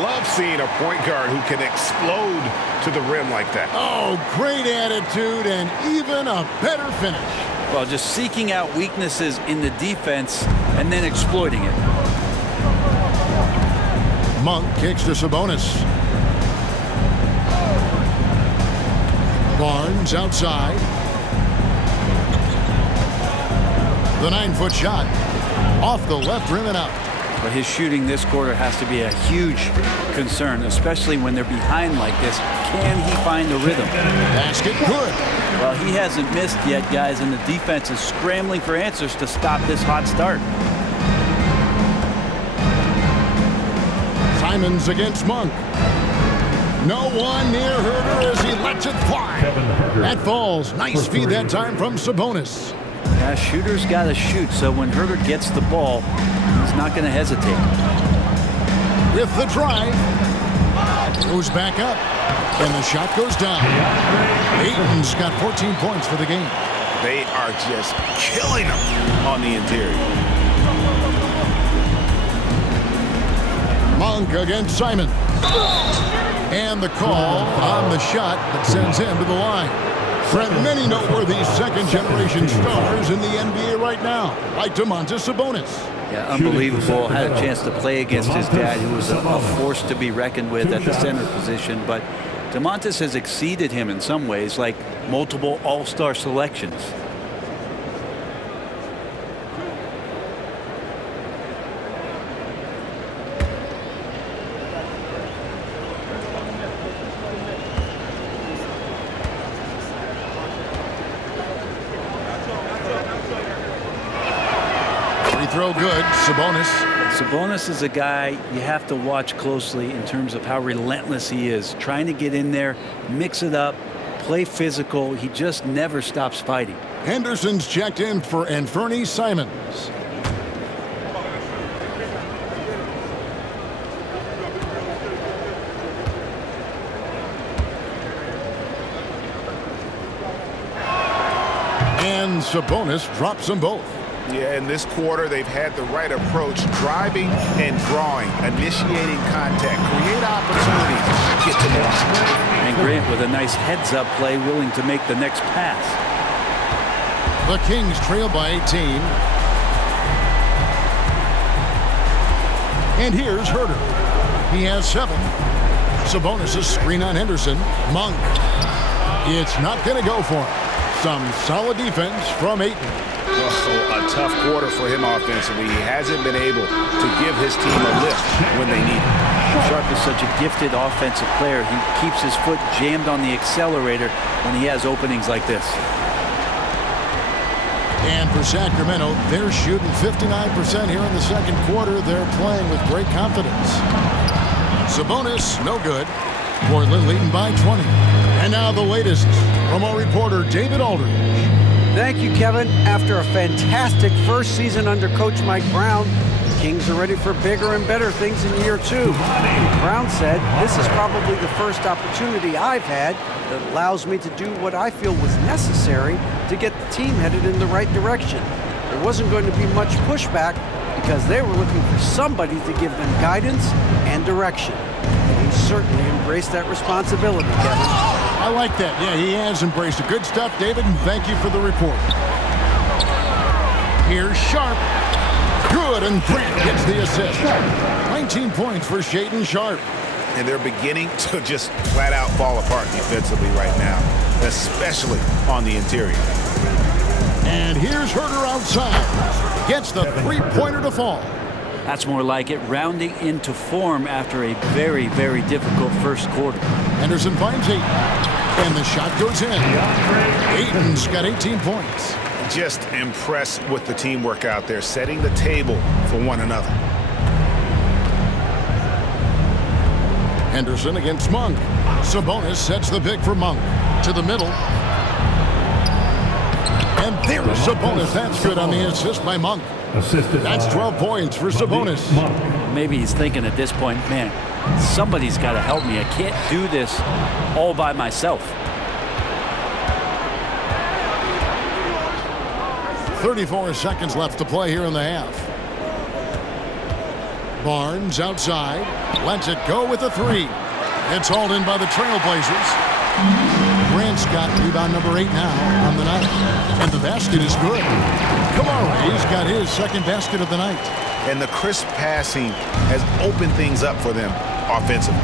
Love seeing a point guard who can explode to the rim like that. Oh, great attitude and even a better finish. Well, just seeking out weaknesses in the defense and then exploiting it. Monk kicks to Sabonis. Barnes outside. The 9-foot shot off the left rim and out. But his shooting this quarter has to be a huge concern, especially when they're behind like this. Can he find the rhythm? Basket good. Well, he hasn't missed yet, guys, and the defense is scrambling for answers to stop this hot start. Simons against Monk. No one near Huerter as he lets it fly. That falls. Nice feed that time from Sabonis. Yeah, shooter's got to shoot, so when Huerter gets the ball, he's not going to hesitate. With the drive, goes back up, and the shot goes down. Ayton's got 14 points for the game. They are just killing him on the interior. Monk against Simon. And the call on the shot that sends him to the line. For many noteworthy second-generation stars in the NBA right now, like Domantas Sabonis. Yeah, unbelievable. Had a chance to play against his dad, who was a force to be reckoned with at the center position. But Domantas has exceeded him in some ways, like multiple all-star selections. Throw good, Sabonis. Sabonis is a guy you have to watch closely in terms of how relentless he is. Trying to get in there, mix it up, play physical. He just never stops fighting. Henderson's checked in for Anfernee Simons. And Sabonis drops them both. Yeah, in this quarter, they've had the right approach, driving and drawing, initiating contact, create opportunities, get to the line. And Grant with a nice heads-up play, willing to make the next pass. The Kings trail by 18. And here's Huerter. He has 7. Sabonis' screen on Henderson. Monk. It's not going to go for him. Some solid defense from Ayton. Well, also a tough quarter for him offensively. He hasn't been able to give his team a lift when they need it. Sharp is such a gifted offensive player. He keeps his foot jammed on the accelerator when he has openings like this. And for Sacramento, they're shooting 59% here in the second quarter. They're playing with great confidence. Sabonis, no good. Portland leading by 20. And now the latest from our reporter, David Aldridge. Thank you, Kevin. After a fantastic first season under Coach Mike Brown, the Kings are ready for bigger and better things in year 2. Brown said, "This is probably the first opportunity I've had that allows me to do what I feel was necessary to get the team headed in the right direction. There wasn't going to be much pushback because they were looking for somebody to give them guidance and direction." And he certainly embraced that responsibility, Kevin. I like that. Yeah, he has embraced it. Good stuff, David, and thank you for the report. Here's Sharp. Good, and Grant gets the assist. 19 points for Shaedon Sharp. And they're beginning to just flat out fall apart defensively right now, especially on the interior. And here's Herter outside. Gets the three-pointer to fall. That's more like it, rounding into form after a very, very difficult first quarter. Anderson finds Ayton, and the shot goes in. Ayton's got 18 points. Just impressed with the teamwork out there, setting the table for one another. Henderson against Monk. Sabonis sets the pick for Monk. To the middle. And there's Sabonis. That's good on the assist by Monk. That's 12 points for Sabonis. Maybe he's thinking at this point, man, somebody's got to help me. I can't do this all by myself. 34 seconds left to play here in the half. Barnes outside. Lets it go with a three. It's hauled in by the Trailblazers. Grant's got rebound number 8 now on the night. And the basket is good. Kamara's got his second basket of the night. And the crisp passing has opened things up for them offensively.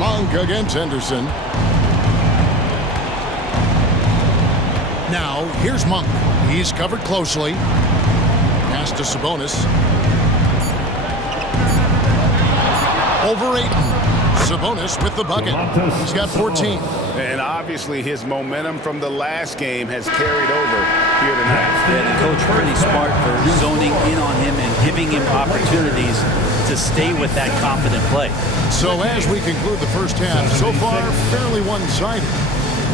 Monk against Henderson. Now, here's Monk. He's covered closely. Pass to Sabonis. Over Ayton. Sabonis with the bucket. He's got 14. And obviously his momentum from the last game has carried over here tonight. Yeah, the coach pretty smart for zoning in on him and giving him opportunities to stay with that confident play. So as we conclude the first half, so far fairly one-sided.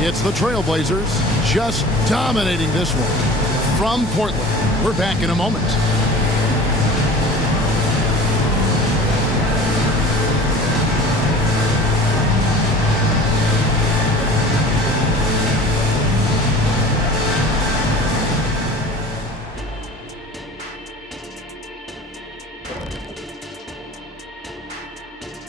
It's the Trailblazers just dominating this one. From Portland, we're back in a moment.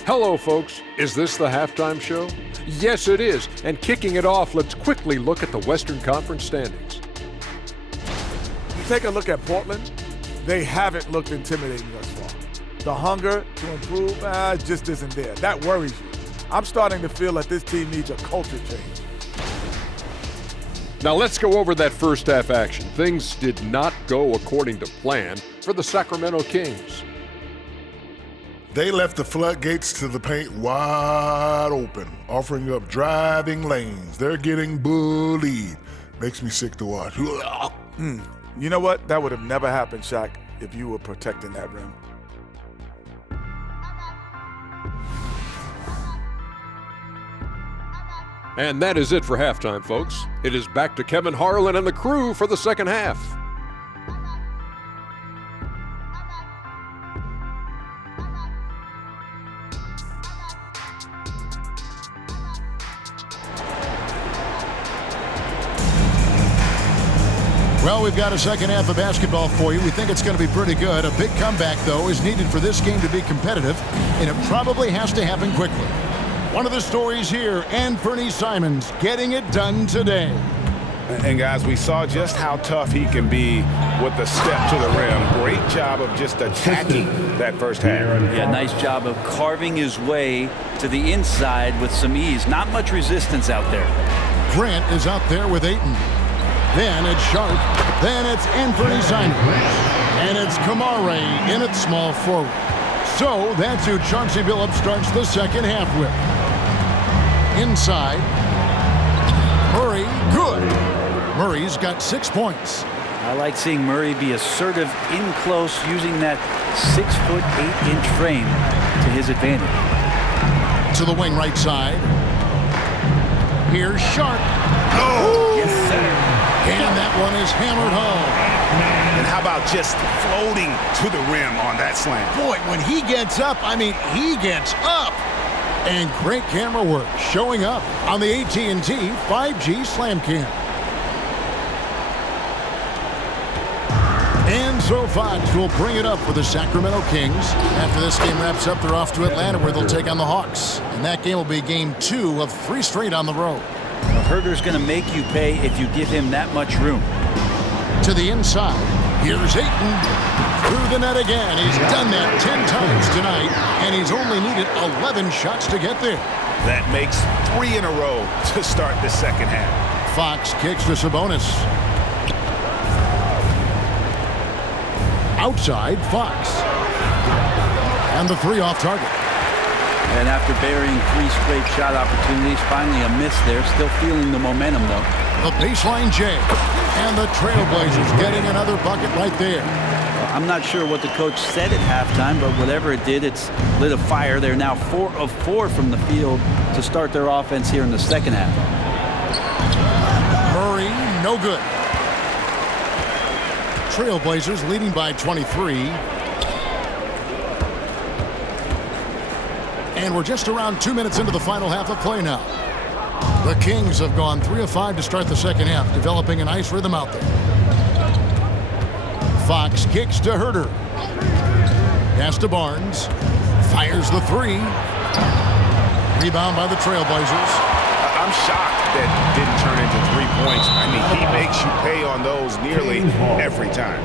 Hello, folks. Is this the halftime show? Yes, it is. And kicking it off, let's quickly look at the Western Conference standings. You take a look at Portland, they haven't looked intimidating thus far. The hunger to improve just isn't there. That worries you. I'm starting to feel that this team needs a culture change. Now let's go over that first half action. Things did not go according to plan for the Sacramento Kings. They left the floodgates to the paint wide open, offering up driving lanes. They're getting bullied. Makes me sick to watch. You know what? That would have never happened, Shaq, if you were protecting that rim. And that is it for halftime, folks. It is back to Kevin Harlan and the crew for the second half. Well, we've got a second half of basketball for you. We think it's going to be pretty good. A big comeback, though, is needed for this game to be competitive, and it probably has to happen quickly. One of the stories here, Anfernee Simons getting it done today. And guys, we saw just how tough he can be with the step to the rim. Great job of just attacking that first half. Yeah, nice job of carving his way to the inside with some ease. Not much resistance out there. Grant is out there with Ayton. Then it's Sharp. Then it's Anfernee Simons. And it's Kamare in at small forward. So that's who Chauncey Billups starts the second half with. Inside. Murray, good. Murray's got 6 points. I like seeing Murray be assertive in close, using that 6'8" frame to his advantage. To the wing right side. Here's Sharp. Oh, yes, sir. And that one is hammered home. And how about just floating to the rim on that slam? Boy, when he gets up, I mean, he gets up. And great camera work showing up on the AT&T 5G Slam Cam. And so Fox will bring it up for the Sacramento Kings. After this game wraps up, they're off to Atlanta where they'll take on the Hawks. And that game will be game 2 of 3 straight on the road. Well, Herder's going to make you pay if you give him that much room. To the inside. Here's Ayton. Through the net again. He's done that 10 times tonight, and he's only needed 11 shots to get there. That makes 3 in a row to start the second half. Fox kicks to Sabonis. Outside, Fox. And the 3 off target. And after burying 3 straight shot opportunities, finally a miss there. Still feeling the momentum, though. The baseline J. And the Trailblazers getting another bucket right there. Well, I'm not sure what the coach said at halftime, but whatever it did, it's lit a fire. They're now 4 of 4 from the field to start their offense here in the second half. Murray, no good. Trailblazers leading by 23. And we're just around 2 minutes into the final half of play now. The Kings have gone 3 of 5 to start the second half, developing a nice rhythm out there. Fox kicks to Herder. Pass to Barnes. Fires the 3. Rebound by the Trailblazers. I'm shocked that didn't turn into 3 points. I mean, he makes you pay on those nearly every time.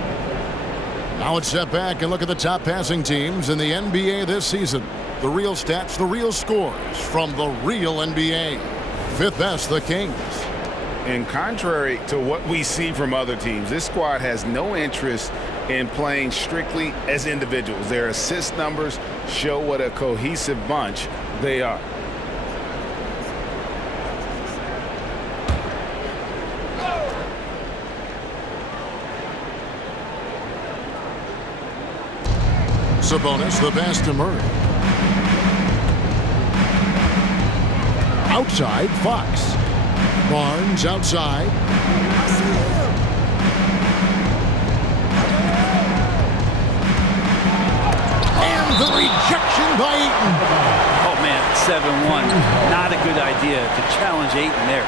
Now let's step back and look at the top passing teams in the NBA this season. The real stats, the real scores from the real NBA. 5th best, the Kings. And contrary to what we see from other teams, this squad has no interest in playing strictly as individuals. Their assist numbers show what a cohesive bunch they are. Sabonis, the pass to Murray. Outside, Fox. Barnes outside. And the rejection by Ayton. Oh, man, 7-1. Not a good idea to challenge Ayton there.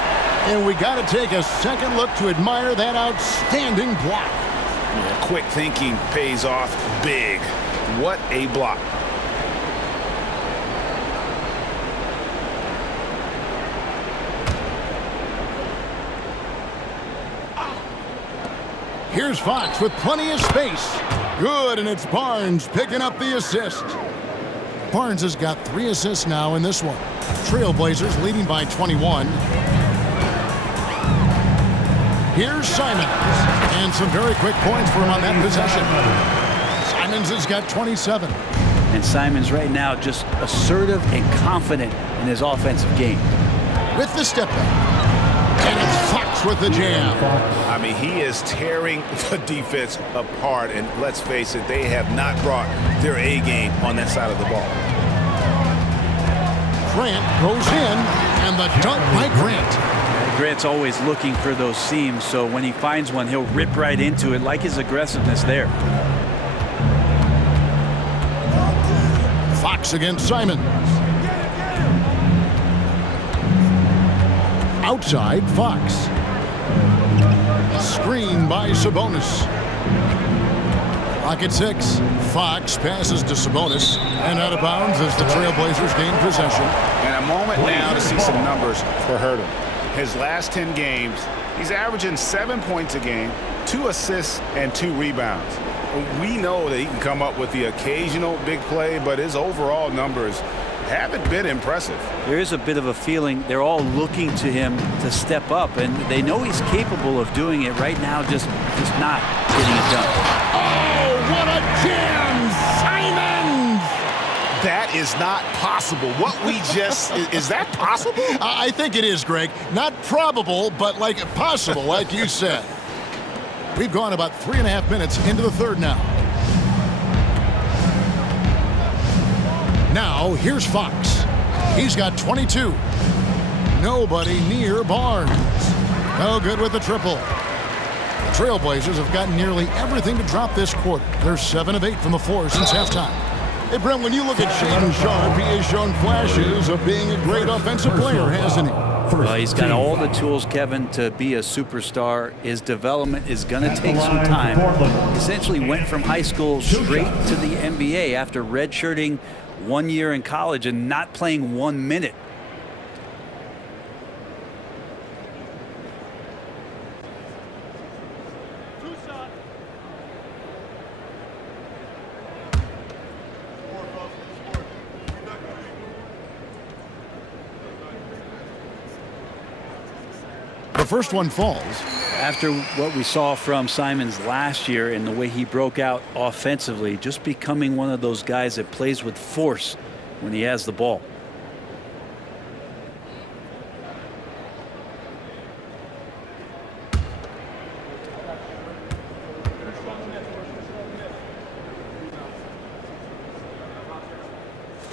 And we got to take a second look to admire that outstanding block. Yeah, quick thinking pays off big. What a block. Here's Fox with plenty of space. Good, and it's Barnes picking up the assist. Barnes has got 3 assists now in this one. Trailblazers leading by 21. Here's Simons. And some very quick points for him on that possession. Simons has got 27. And Simons right now just assertive and confident in his offensive game. With the step back. And it's Fox with the jam. I mean, he is tearing the defense apart. And let's face it, they have not brought their A game on that side of the ball. Grant goes in, and the dunk by Grant. Grant's always looking for those seams, so when he finds one, he'll rip right into it, like his aggressiveness there. Fox against Simons. Outside, Fox. Screen by Sabonis. Clock at 6. Fox passes to Sabonis and out of bounds as the Trailblazers gain possession. And a moment now to see some numbers for Herder. His last 10 games, he's averaging 7 points a game, 2 assists, and 2 rebounds. We know that he can come up with the occasional big play, but his overall numbers haven't been impressive. There is a bit of a feeling they're all looking to him to step up, and they know he's capable of doing it right now, just not getting it done. Oh, what a jam! Simons! That is not possible. What we just, is that possible? I think it is, Greg. Not probable, but like possible, like you said. We've gone about 3.5 minutes into the third now. Now, here's Fox. He's got 22. Nobody near Barnes. No good with the triple. The Trailblazers have gotten nearly everything to drop this quarter. They're 7 of 8 from the floor since halftime. Hey, Brent, when you look at Shaedon Sharpe, he has shown flashes of being a great offensive player, hasn't he? Well, he's got all the tools, Kevin, to be a superstar. His development is going to take some time. He essentially went from high school straight to the NBA after redshirting 1 year in college and not playing 1 minute. The first one falls. After what we saw from Simons last year and the way he broke out offensively, just becoming one of those guys that plays with force when he has the ball.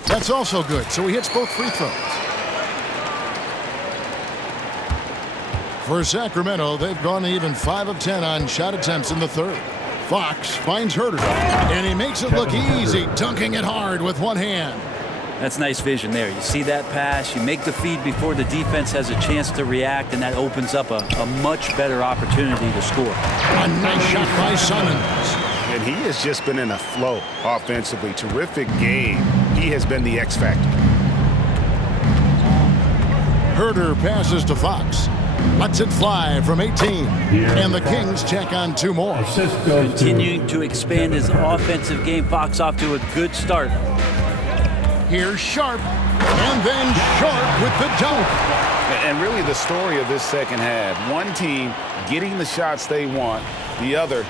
That's also good, so he hits both free throws. For Sacramento, they've gone even 5 of 10 on shot attempts in the third. Fox finds Herter, and he makes it look easy, dunking it hard with one hand. That's nice vision there. You see that pass, you make the feed before the defense has a chance to react, and that opens up a much better opportunity to score. A nice shot by Simons. And he has just been in a flow offensively. Terrific game. He has been the X factor. Herter passes to Fox. Lets it fly from 18. And the Kings check on 2 more. Continuing to expand his offensive game. Fox off to a good start. Here's Sharpe. And then Sharpe with the dunk. And really the story of this second half. One team getting the shots they want. The other,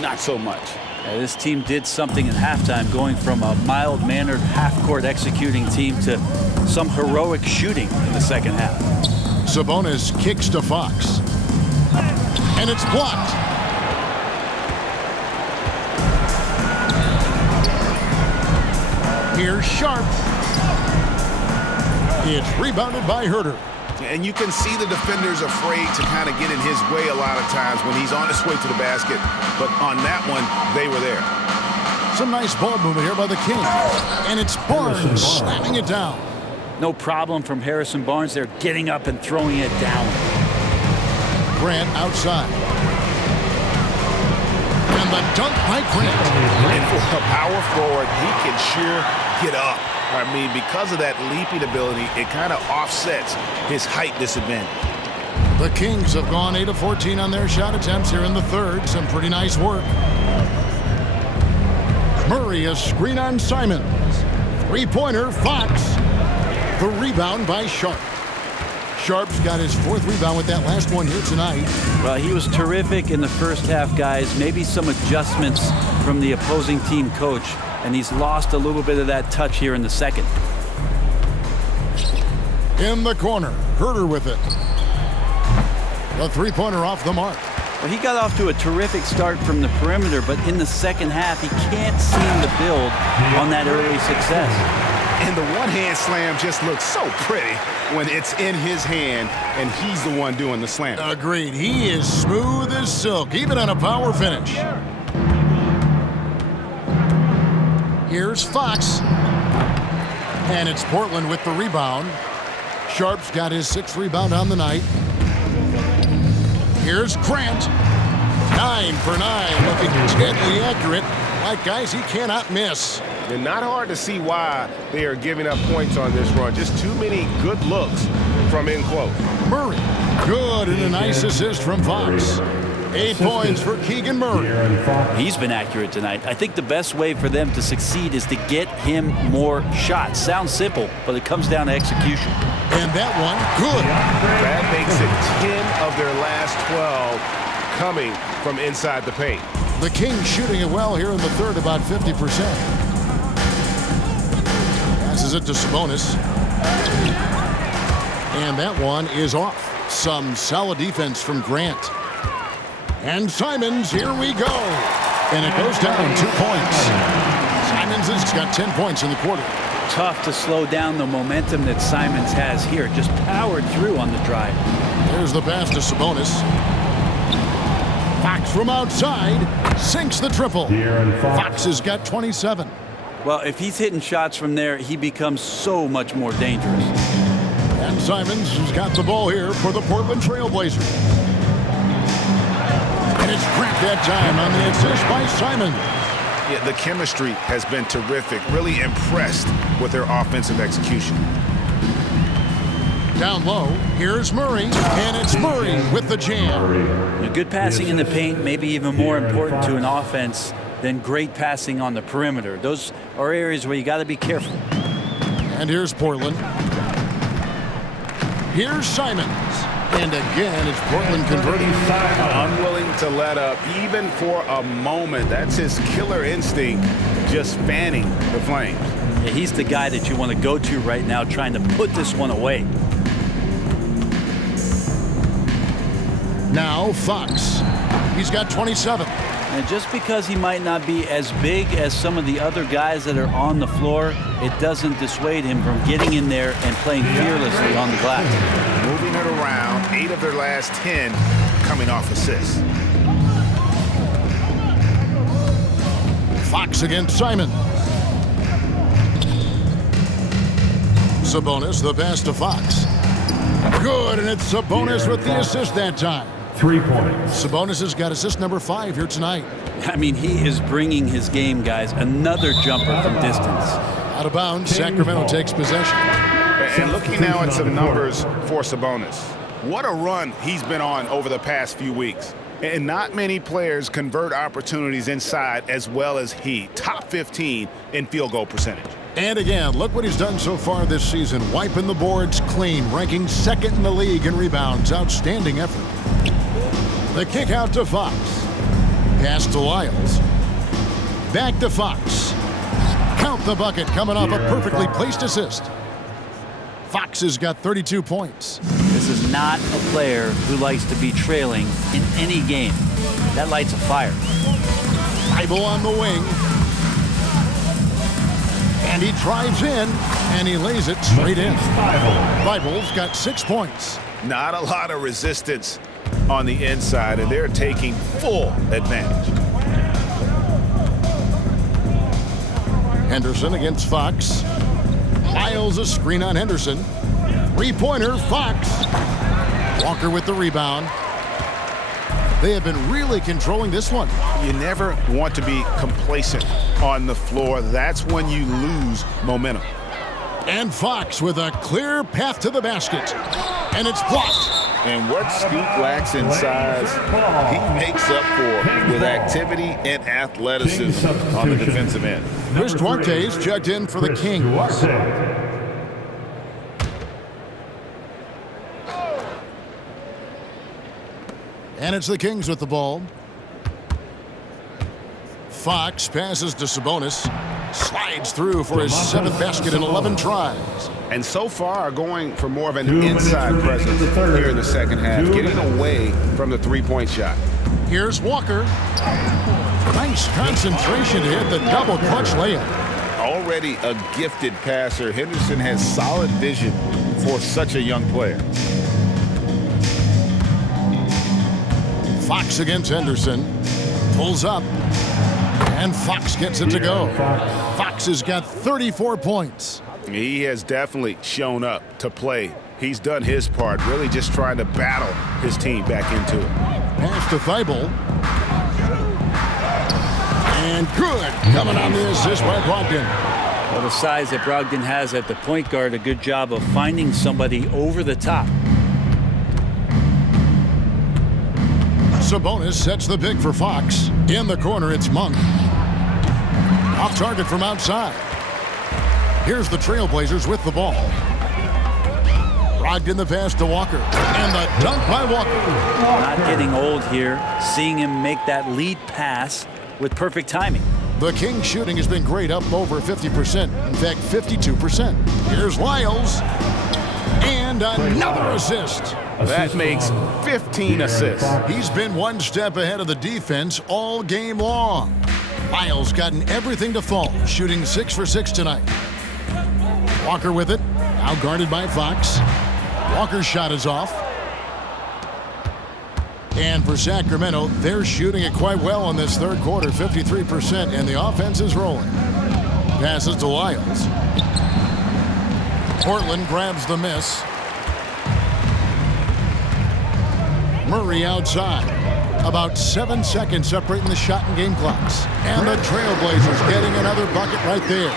not so much. This team did something at halftime, going from a mild-mannered half-court executing team to some heroic shooting in the second half. Sabonis kicks to Fox. And it's blocked. Here's Sharpe. It's rebounded by Herter. And you can see the defenders afraid to kind of get in his way a lot of times when he's on his way to the basket. But on that one, they were there. Some nice ball movement here by the Kings. And it's Barnes slamming it down. No problem from Harrison Barnes. They're getting up and throwing it down. Grant outside. And the dunk by Grant. And for a power forward, he can sure get up. I mean, because of that leaping ability, it kind of offsets his height disadvantage. The Kings have gone 8 of 14 on their shot attempts here in the third. Some pretty nice work. Murray, a screen on Simons. Three-pointer, Fox. The rebound by Sharpe. Sharpe's got his 4th rebound with that last one here tonight. Well, he was terrific in the first half, guys. Maybe some adjustments from the opposing team coach, and he's lost a little bit of that touch here in the second. In the corner, Herter with it. The three-pointer off the mark. Well, he got off to a terrific start from the perimeter, but in the second half, he can't seem to build on that early success. And the one-hand slam just looks so pretty when it's in his hand and he's the one doing the slam. Agreed. He is smooth as silk, even on a power finish. Here's Fox. And it's Portland with the rebound. Sharpe's got his 6th rebound on the night. Here's Grant. 9 for 9, looking deadly accurate. Like guys, he cannot miss. And not hard to see why they are giving up points on this run. Just too many good looks from in close. Murray, good, and a nice assist from Fox. 8 points for Keegan Murray. He's been accurate tonight. I think the best way for them to succeed is to get him more shots. Sounds simple, but it comes down to execution. And that one, good. That makes it 10 of their last 12 coming from inside the paint. The Kings shooting it well here in the third, about 50%. Passes it to Sabonis. And that one is off. Some solid defense from Grant. And Simons, here we go. And it goes down 2 points. Simons has got 10 points in the quarter. Tough to slow down the momentum that Simons has here. Just powered through on the drive. There's the pass to Sabonis. Fox from outside sinks the triple. Fox has got 27. Well, if he's hitting shots from there, he becomes so much more dangerous. And Simons has got the ball here for the Portland Trailblazers. And it's Grant that time on the assist by Simons. Yeah, the chemistry has been terrific. Really impressed with their offensive execution. Down low, here's Murray, and it's Murray with the jam. Good passing in the paint, maybe even more important to an offense than great passing on the perimeter. Those are areas where you got to be careful. And here's Portland. Here's Simons. And again, it's Portland converting. Unwilling to let up, even for a moment. That's his killer instinct, just fanning the flames. Yeah, he's the guy that you want to go to right now, trying to put this one away. Now Fox. He's got 27. And just because he might not be as big as some of the other guys that are on the floor, it doesn't dissuade him from getting in there and playing fearlessly on the glass. Moving it around, 8 of their last 10 coming off assists. Fox against Simon. Sabonis, the pass to Fox. Good, and it's Sabonis with the assist that time. 3 points. Sabonis has got assist number 5 here tonight. I mean, he is bringing his game, guys. Another jumper from distance. Out of bounds, Sacramento takes possession. And looking now at some numbers for Sabonis. What a run he's been on over the past few weeks. And not many players convert opportunities inside as well as he. Top 15 in field goal percentage. And again, look what he's done so far this season. Wiping the boards clean, ranking 2nd in the league in rebounds. Outstanding effort. The kick out to Fox. Pass to Lyles. Back to Fox. Count the bucket coming off a perfectly placed assist. Fox has got 32 points. This is not a player who likes to be trailing in any game. That lights a fire. Bible on the wing. And he drives in, and he lays it straight in. Bible's got 6 points. Not a lot of resistance on the inside, and they're taking full advantage. Henderson against Fox. Lyles a screen on Henderson. 3-pointer, Fox. Walker with the rebound. They have been really controlling this one. You never want to be complacent on the floor. That's when you lose momentum. And Fox with a clear path to the basket. And it's blocked. And what Scoot lacks in size, he makes up for with activity and athleticism on the defensive end. Chris Duarte's checked in for the Kings. And it's the Kings with the ball. Fox passes to Sabonis. Slides through for his 7th basket in 11 tries. And so far going for more of an inside presence here in the second half, getting away from the 3-point shot. Here's Walker. Nice concentration to hit the double clutch layup. Already a gifted passer, Henderson has solid vision for such a young player. Fox against Henderson. Pulls up. And Fox gets it to go. Fox has got 34 points. He has definitely shown up to play. He's done his part, really just trying to battle his team back into it. Pass to Thibault. And good. Coming on the assist by Brogdon. Well, the size that Brogdon has at the point guard, a good job of finding somebody over the top. Sabonis sets the pick for Fox. In the corner, it's Monk. Off target from outside. Here's the Trailblazers with the ball. Rocked in the pass to Walker. And the dunk by Walker. Not getting old here. Seeing him make that lead pass with perfect timing. The Kings shooting has been great, up over 50%. In fact, 52%. Here's Lyles. And another assist. That makes 15 assists. He's been one step ahead of the defense all game long. Lyles gotten everything to fall, shooting 6 for 6 tonight. Walker with it, now guarded by Fox. Walker's shot is off. And for Sacramento, they're shooting it quite well in this third quarter, 53%, and the offense is rolling. Passes to Lyles. Portland grabs the miss. Murray outside. About 7 seconds separating the shot and game clocks. And the Trailblazers getting another bucket right there.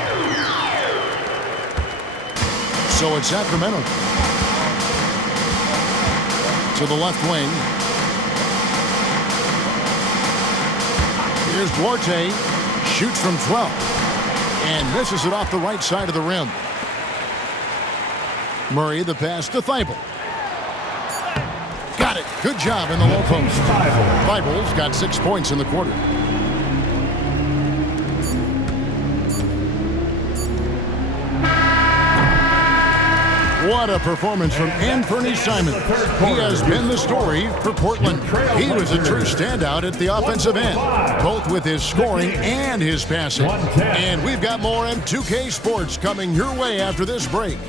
So it's Sacramento. To the left wing. Here's Duarte. Shoots from 12. And misses it off the right side of the rim. Murray, the pass to Thibault. Got it. Good job in the low post. Thibault's got 6 points in the quarter. What a performance from Anfernee Simons. He has been the story for Portland. He was a true standout at the offensive end, both with his scoring and his passing. And we've got more M2K Sports coming your way after this break.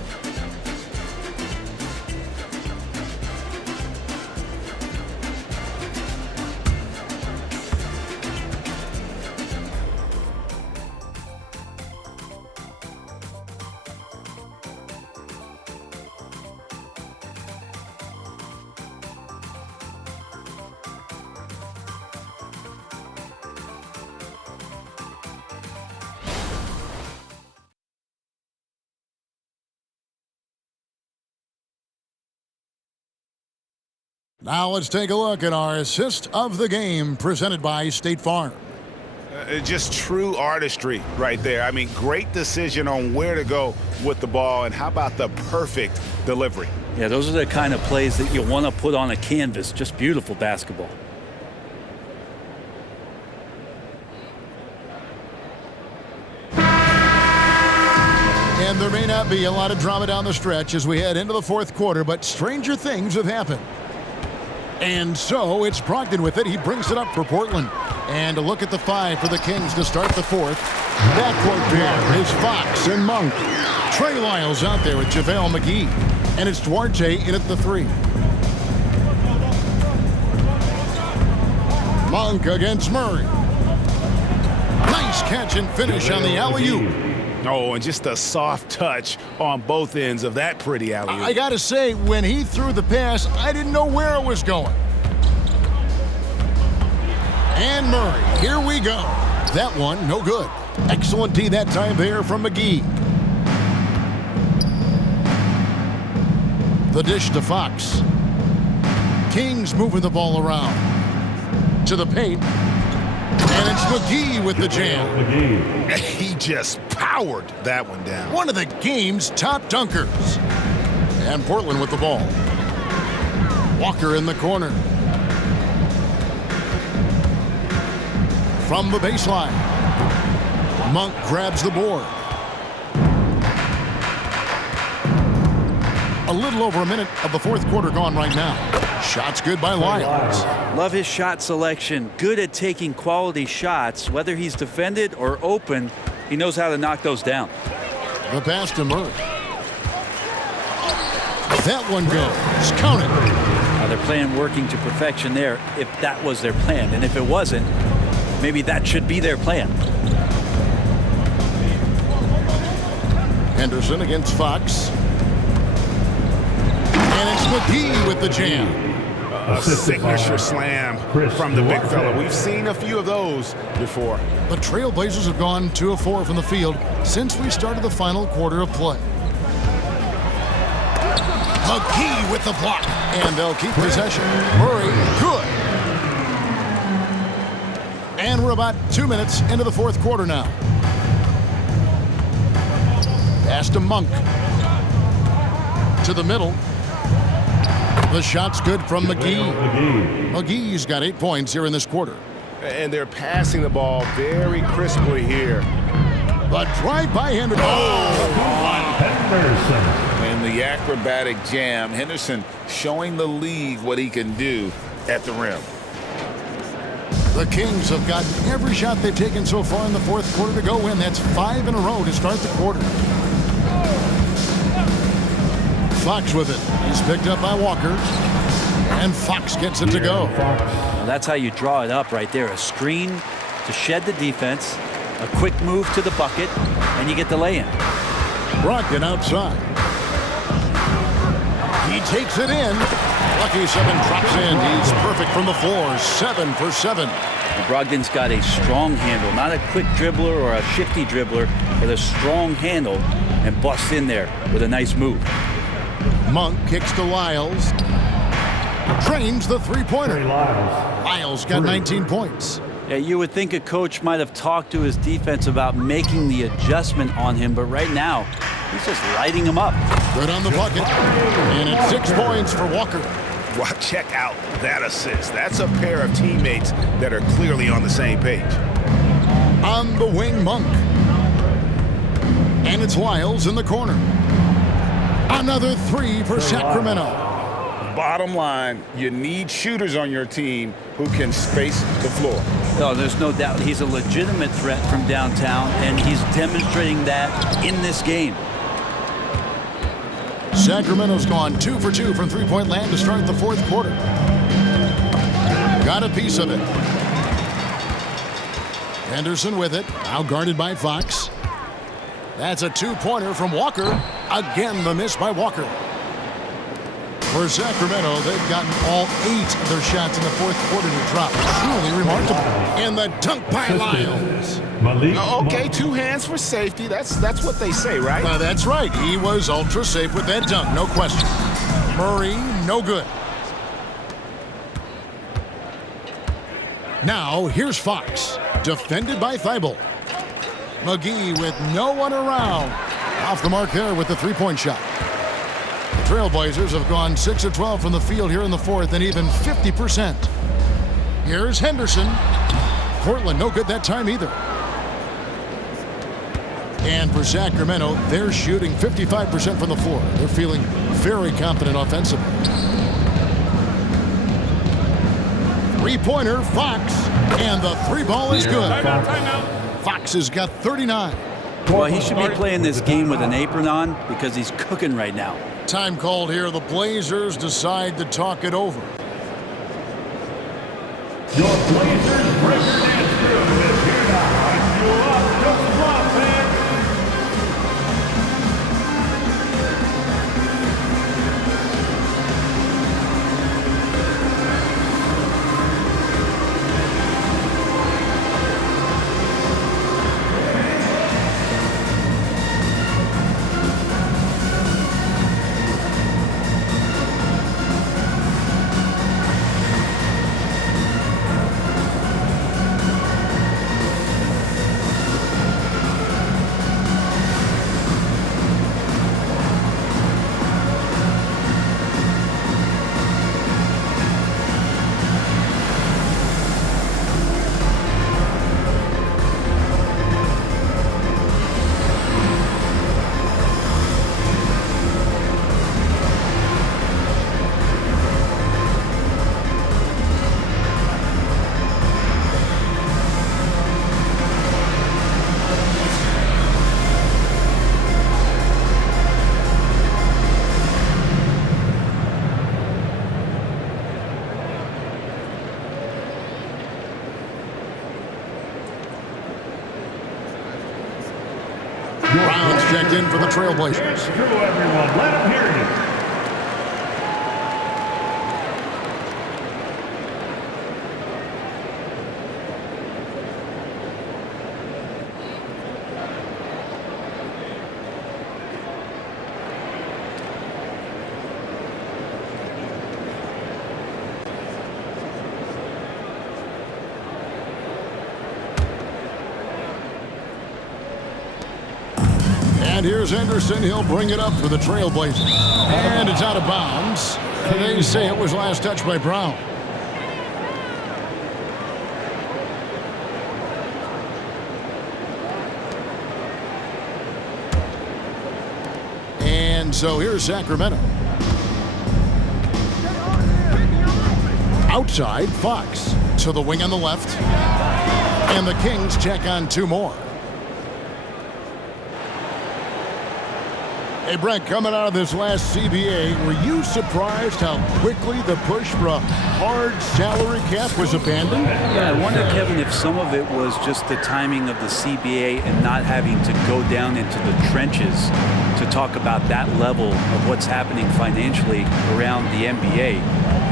Now let's take a look at our assist of the game presented by State Farm. Just true artistry right there. I mean, great decision on where to go with the ball, and how about the perfect delivery? Yeah, those are the kind of plays that you want to put on a canvas. Just beautiful basketball. And there may not be a lot of drama down the stretch as we head into the fourth quarter, but stranger things have happened. And so it's Brogdon with it. He brings it up for Portland. And a look at the 5 for the Kings to start the fourth. Backcourt pair is Fox and Monk. Trey Lyles out there with JaVale McGee. And it's Duarte in at the 3. Monk against Murray. Nice catch and finish on the alley-oop. Oh, and just a soft touch on both ends of that pretty alley-oop. I gotta say, when he threw the pass, I didn't know where it was going. And Murray, here we go. That one, no good. Excellent D that time there from McGee. The dish to Fox. Kings moving the ball around. To the paint. And it's McGee with the jam. He just powered that one down. One of the game's top dunkers. And Portland with the ball. Walker in the corner. From the baseline. Monk grabs the board. A little over a minute of the fourth quarter gone right now. Shots good by Lyles. Love his shot selection. Good at taking quality shots. Whether he's defended or open, he knows how to knock those down. The pass to Murray. That one goes. Count it. They're playing working to perfection there if that was their plan. And if it wasn't, maybe that should be their plan. Henderson against Fox. And it's McGee with the jam. A signature slam from the big fella. We've seen a few of those before. The Trailblazers have gone 2 of 4 from the field since we started the final quarter of play. McGee with the block. And they'll keep possession. Murray, good. And we're about 2 minutes into the fourth quarter now. Pass to Monk. To the middle. The shot's good from McGee. McGee's got 8 points here in this quarter. And they're passing the ball very crisply here. The drive by Henderson. And the acrobatic jam. Henderson showing the league what he can do at the rim. The Kings have gotten every shot they've taken so far in the fourth quarter to go in. That's 5 in a row to start the quarter. Fox with it. He's picked up by Walker. And Fox gets it to go. Well, that's how you draw it up right there. A screen to shed the defense, a quick move to the bucket, and you get the lay-in. Brogdon outside. He takes it in. Lucky 7 drops in. He's perfect from the floor. 7 for 7. And Brogdon's got a strong handle, not a quick dribbler or a shifty dribbler, but a strong handle and busts in there with a nice move. Monk kicks to Lyles. Drains the three-pointer. Lyles got 19 points. Yeah, you would think a coach might have talked to his defense about making the adjustment on him, but right now, he's just lighting him up. Good on the bucket. And it's 6 points for Walker. Well, check out that assist. That's a pair of teammates that are clearly on the same page. On the wing, Monk. And it's Lyles in the corner. Another 3 for Sacramento. Bottom line, you need shooters on your team who can space the floor. No, there's no doubt he's a legitimate threat from downtown, and he's demonstrating that in this game. Sacramento's gone 2 for 2 from three-point land to start the fourth quarter. Got a piece of it. Henderson with it, now guarded by Fox. That's a 2-pointer from Walker. Again, the miss by Walker. For Sacramento, they've gotten all 8 of their shots in the fourth quarter to drop. Truly remarkable. And the dunk by Lyles. Okay, 2 hands for safety. That's what they say, right? That's right. He was ultra safe with that dunk, no question. Murray, no good. Now, here's Fox. Defended by Thibault. McGee with no one around. Off the mark there with the three-point shot. The Trailblazers have gone 6 of 12 from the field here in the fourth and even 50%. Here's Henderson. Portland no good that time either. And for Sacramento, they're shooting 55% from the floor. They're feeling very confident offensively. Three-pointer, Fox. And the three ball is good. Fox has got 39. Well, he should be playing this game with an apron on because he's cooking right now. Time called here. The Blazers decide to talk it over. Your Blazers record dance crew is here now. You up, don't flop, man. Brown's checked in for the Trailblazers. It's true, everyone. Let them hear you. And here's Henderson. He'll bring it up for the Trailblazers. And it's out of bounds. They say it was last touched by Brown. And so here's Sacramento. Outside, Fox to the wing on the left. And the Kings check on two more. Hey, Brent, coming out of this last CBA, were you surprised how quickly the push for a hard salary cap was abandoned? Yeah, I wonder, Kevin, if some of it was just the timing of the CBA and not having to go down into the trenches to talk about that level of what's happening financially around the NBA.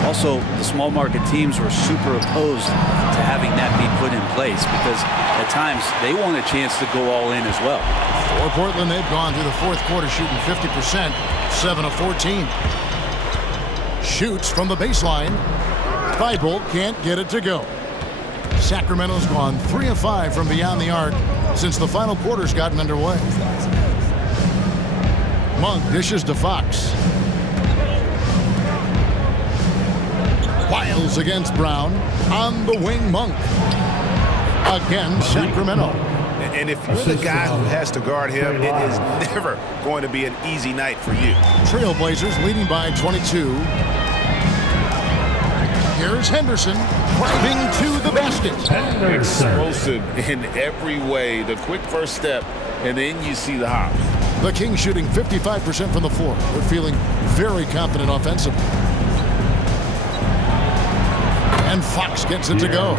Also, the small market teams were super opposed to having that be put in place because at times they want a chance to go all in as well. For Portland, they've gone through the fourth quarter shooting 50%, 7 of 14. Shoots from the baseline. Thibault can't get it to go. Sacramento's gone 3 of 5 from beyond the arc since the final quarter's gotten underway. Monk dishes to Fox. Wiles against Brown. On the wing, Monk. Again, Sacramento. And if you're the guy who has to guard him, it is never going to be an easy night for you. Trailblazers leading by 22. Here's Henderson driving to the basket. Explosive in every way. The quick first step, and then you see the hop. The Kings shooting 55% from the floor. They're feeling very confident offensively. And Fox gets it to go.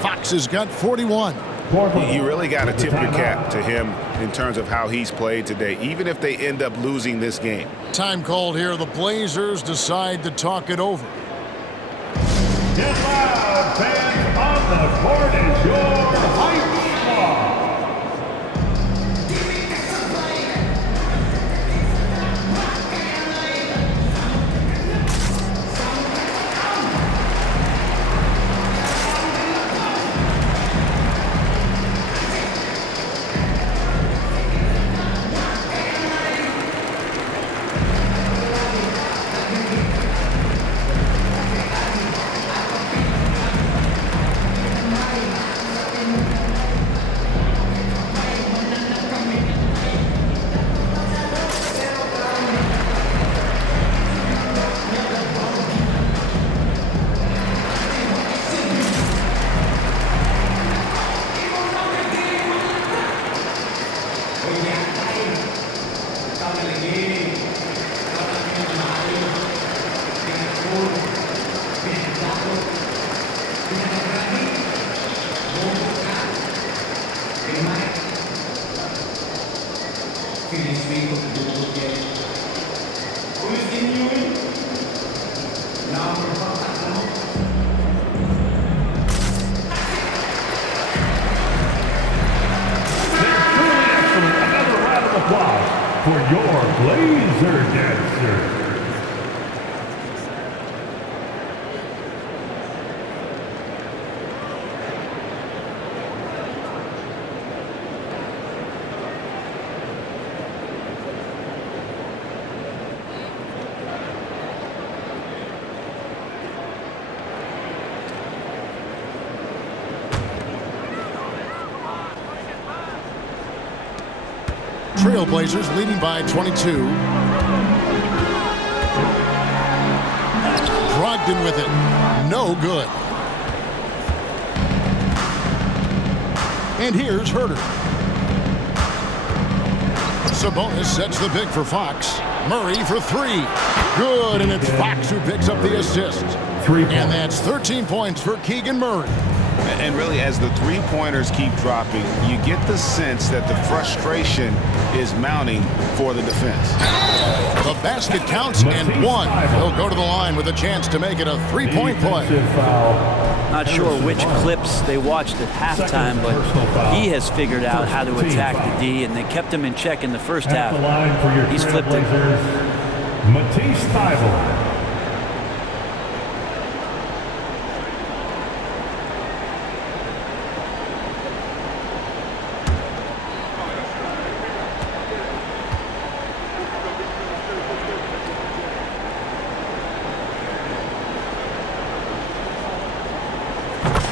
Fox has got 41. You really got to tip your cap to him in terms of how he's played today, even if they end up losing this game. Time called here. The Blazers decide to talk it over. Get loud, fans. On the court is your hype squad. For your Blazer Dancer. Trailblazers leading by 22. Brogdon with it. No good. And here's Herter. Sabonis sets the big for Fox. Murray for 3. Good, and it's Fox who picks up the assist. And that's 13 points for Keegan Murray. And really, as the three-pointers keep dropping, you get the sense that the frustration is mounting for the defense. The basket counts and one. He'll go to the line with a chance to make it a three-point play. Not sure which clips they watched at halftime, but he has figured out how to attack the D, and they kept him in check in the first half. He's flipped it. Matisse Thybulle.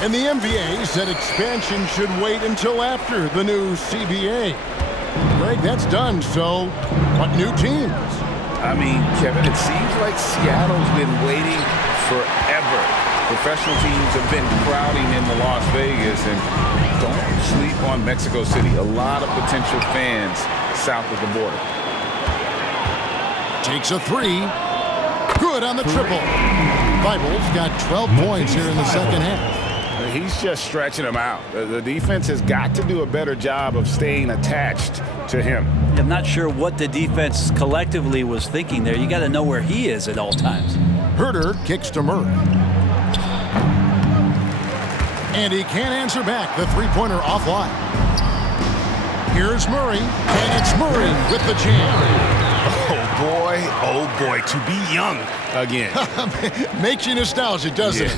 And the NBA said expansion should wait until after the new CBA. Greg, that's done, so what new teams? I mean, Kevin, it seems like Seattle's been waiting forever. Professional teams have been crowding into Las Vegas, and don't sleep on Mexico City. A lot of potential fans south of the border. Takes a three. Good on the triple. Bibles got 12 points here in the second half. He's just stretching them out. The defense has got to do a better job of staying attached to him. I'm not sure what the defense collectively was thinking there. You got to know where he is at all times. Herder kicks to Murray. And he can't answer back. The three-pointer offline. Here's Murray, and it's Murray with the jam. Oh boy, to be young again. Makes you nostalgic, doesn't it?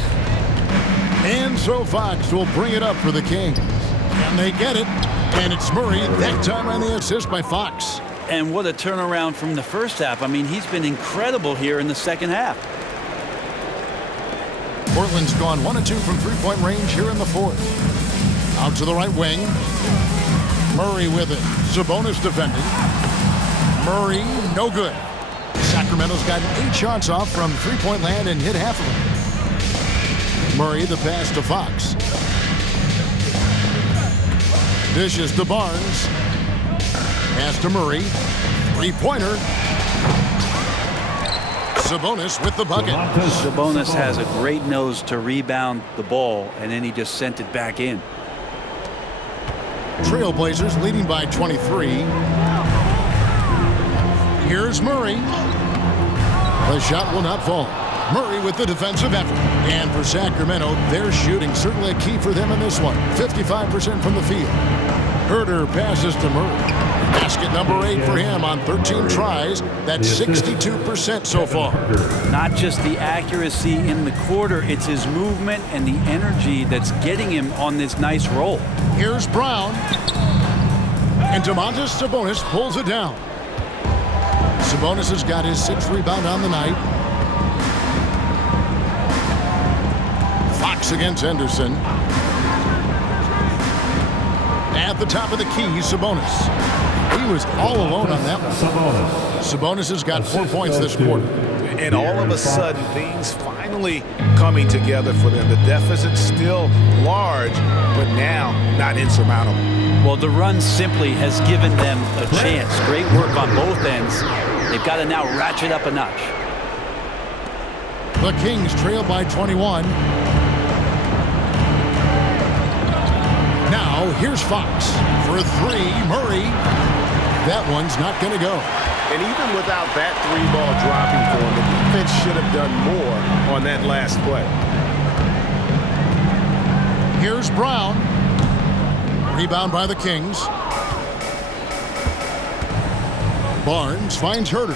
And so Fox will bring it up for the Kings. And they get it. And it's Murray, that time on the assist by Fox. And what a turnaround from the first half. I mean, he's been incredible here in the second half. Portland's gone 1 of 2 from three-point range here in the fourth. Out to the right wing. Murray with it. Sabonis defending. Murray, no good. Sacramento's gotten 8 shots off from three-point land and hit half of them. Murray, the pass to Fox. Dishes to Barnes. Pass to Murray. Three-pointer. Sabonis with the bucket. Sabonis has a great nose to rebound the ball, and then he just sent it back in. Trailblazers leading by 23. Here's Murray. The shot will not fall. Murray with the defensive effort. And for Sacramento, their shooting certainly a key for them in this one. 55% from the field. Herder passes to Murray. Basket number 8 for him on 13 tries. That's 62% so far. Not just the accuracy in the quarter, it's his movement and the energy that's getting him on this nice roll. Here's Brown. And Domantas Sabonis pulls it down. Sabonis has got his 6th rebound on the night. Fox against Henderson. At the top of the key, Sabonis. He was all alone on that one. Sabonis has got 4 points this quarter. And all of a sudden, things finally coming together for them. The deficit's still large, but now not insurmountable. Well, the run simply has given them a chance. Great work on both ends. They've got to now ratchet up a notch. The Kings trail by 21. Now, here's Fox for a 3. Murray. That one's not going to go. And even without that 3-ball dropping for him, the defense should have done more on that last play. Here's Brown. Rebound by the Kings. Barnes finds Herder.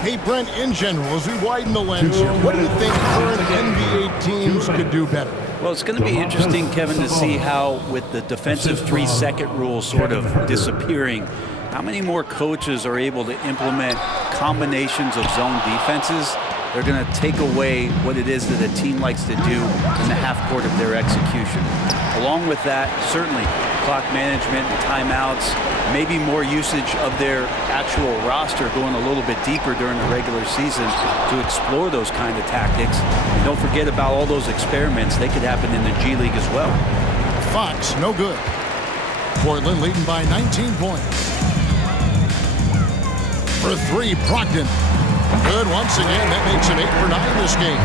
Hey, Brent, in general, as we widen the lens here, what do you think current NBA teams could do better? Well, it's going to be interesting, Kevin, to see how, with the defensive 3-second rule sort of disappearing, how many more coaches are able to implement combinations of zone defenses. They're going to take away what it is that a team likes to do in the half court of their execution. Along with that, certainly clock management and timeouts, maybe more usage of their actual roster going a little bit deeper during the regular season to explore those kind of tactics. And don't forget about all those experiments. They could happen in the G League as well. Fox, no good. Portland leading by 19 points. For 3, Brogdon. Good once again. That makes it 8 for 9 this game.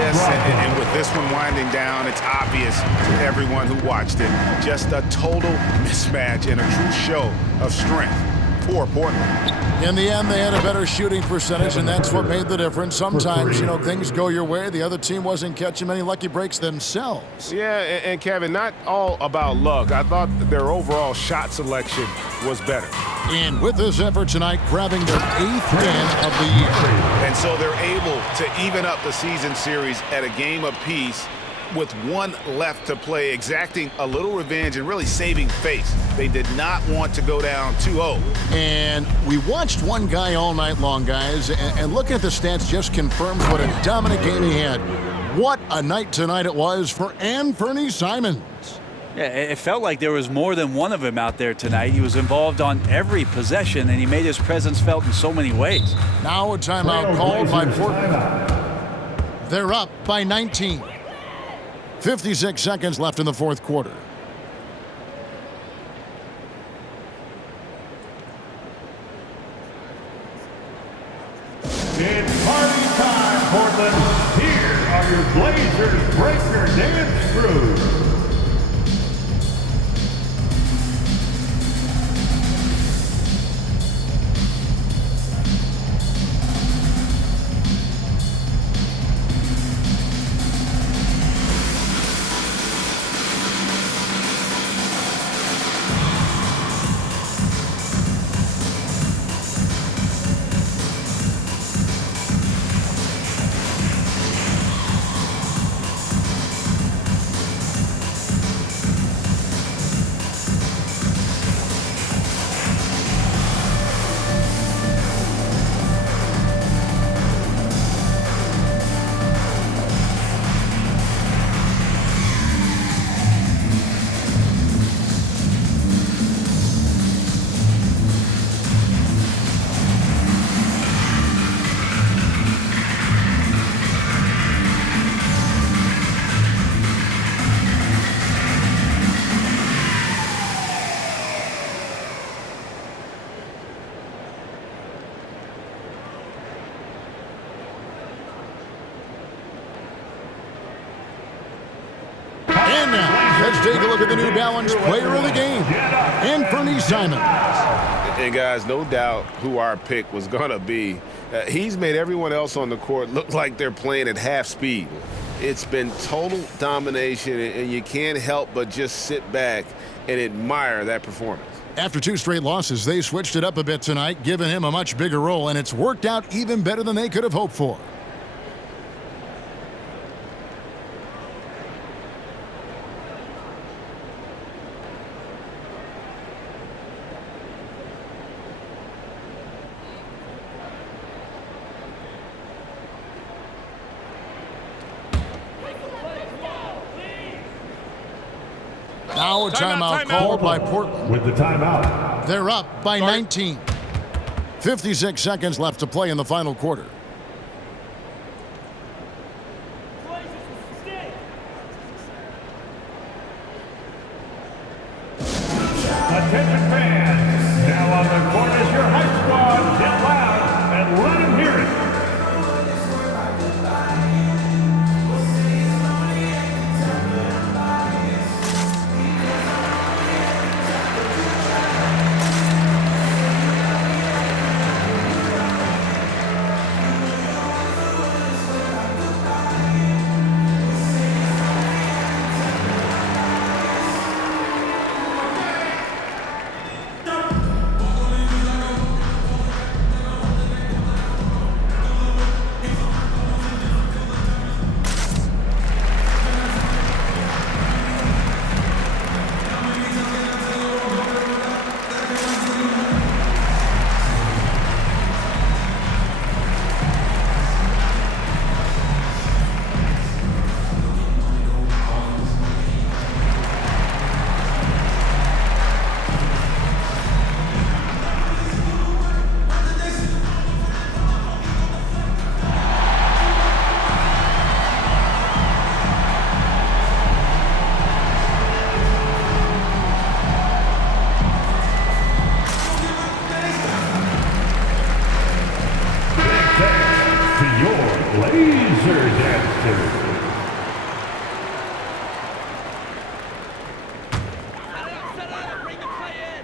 Yes, and with this one winding down, it's obvious to everyone who watched it. Just a total mismatch and a true show of strength for Portland. In the end, they had a better shooting percentage, and that's what made the difference. Sometimes, things go your way. The other team wasn't catching many lucky breaks themselves. Yeah, and Kevin, not all about luck. I thought their overall shot selection was better. And with this effort tonight, grabbing their 8th win of the year. And so they're able to even up the season series at a game apiece with 1 left to play, exacting a little revenge and really saving face. They did not want to go down 2-0. And we watched one guy all night long, guys, and looking at the stats just confirms what a dominant game he had. What a night tonight it was for Anfernee Simons. Yeah, it felt like there was more than one of him out there tonight. He was involved on every possession, and he made his presence felt in so many ways. Now a timeout called by Portland. They're up by 19. 56 seconds left in the fourth quarter. It's party time, Portland. Here are your Blazers breaker dance crew. And now, let's take a look at the New Balance player of the game, Anfernee Simons. And guys, no doubt who our pick was going to be. He's made everyone else on the court look like they're playing at half speed. It's been total domination, and you can't help but just sit back and admire that performance. After 2 straight losses, they switched it up a bit tonight, giving him a much bigger role, and it's worked out even better than they could have hoped for. Now a timeout called by Portland. With the timeout. They're up by 19. 56 seconds left to play in the final quarter. Attention fans. Now on the court is your hype squad. Get loud and let them hear it.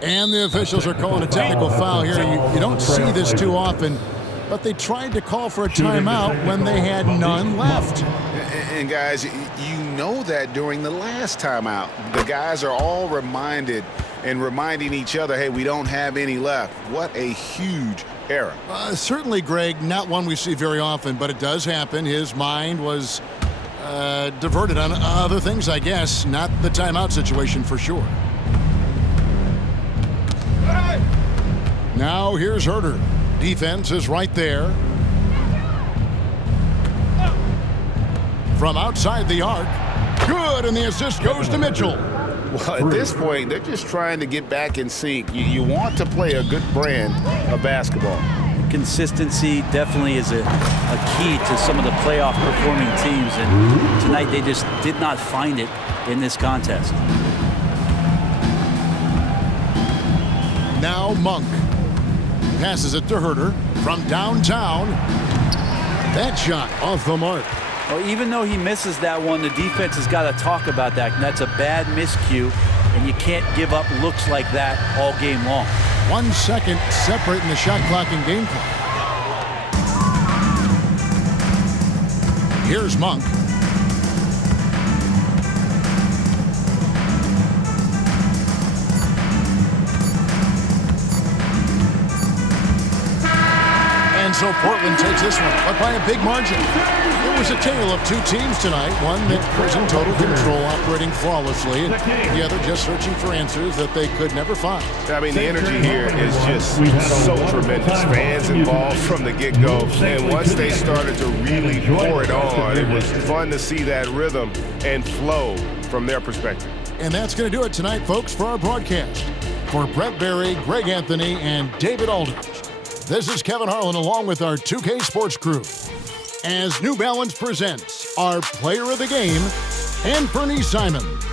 And the officials are calling a technical foul here. You don't see this too often, but they tried to call for a timeout when they had none left. And guys, you know that during the last timeout, the guys are all reminding each other, hey, we don't have any left. What a huge error. Certainly, Greg, not one we see very often, but it does happen. His mind was diverted on other things, I guess. Not the timeout situation for sure. Now here's Herder. Defense is right there. From outside the arc. Good, and the assist goes to Mitchell. Well, at this point, they're just trying to get back in sync. You want to play a good brand of basketball. Consistency definitely is a key to some of the playoff performing teams, and tonight they just did not find it in this contest. Now Monk passes it to Herder from downtown. That shot off the mark. Well, even though he misses that one, the defense has got to talk about that. And that's a bad miscue, and you can't give up looks like that all game long. 1 second separating the shot clock and game clock. Here's Monk. And so Portland takes this one, but by a big margin. It was a tale of two teams tonight, one that was in total control, operating flawlessly, and the other just searching for answers that they could never find. I mean, the energy here is just so tremendous. Fans involved from the get-go, and once they started to really pour it on, it was fun to see that rhythm and flow from their perspective. And that's going to do it tonight, folks, for our broadcast. For Brett Berry, Greg Anthony, and David Aldridge, this is Kevin Harlan along with our 2K Sports crew, as New Balance presents our player of the game, Anfernee Simons.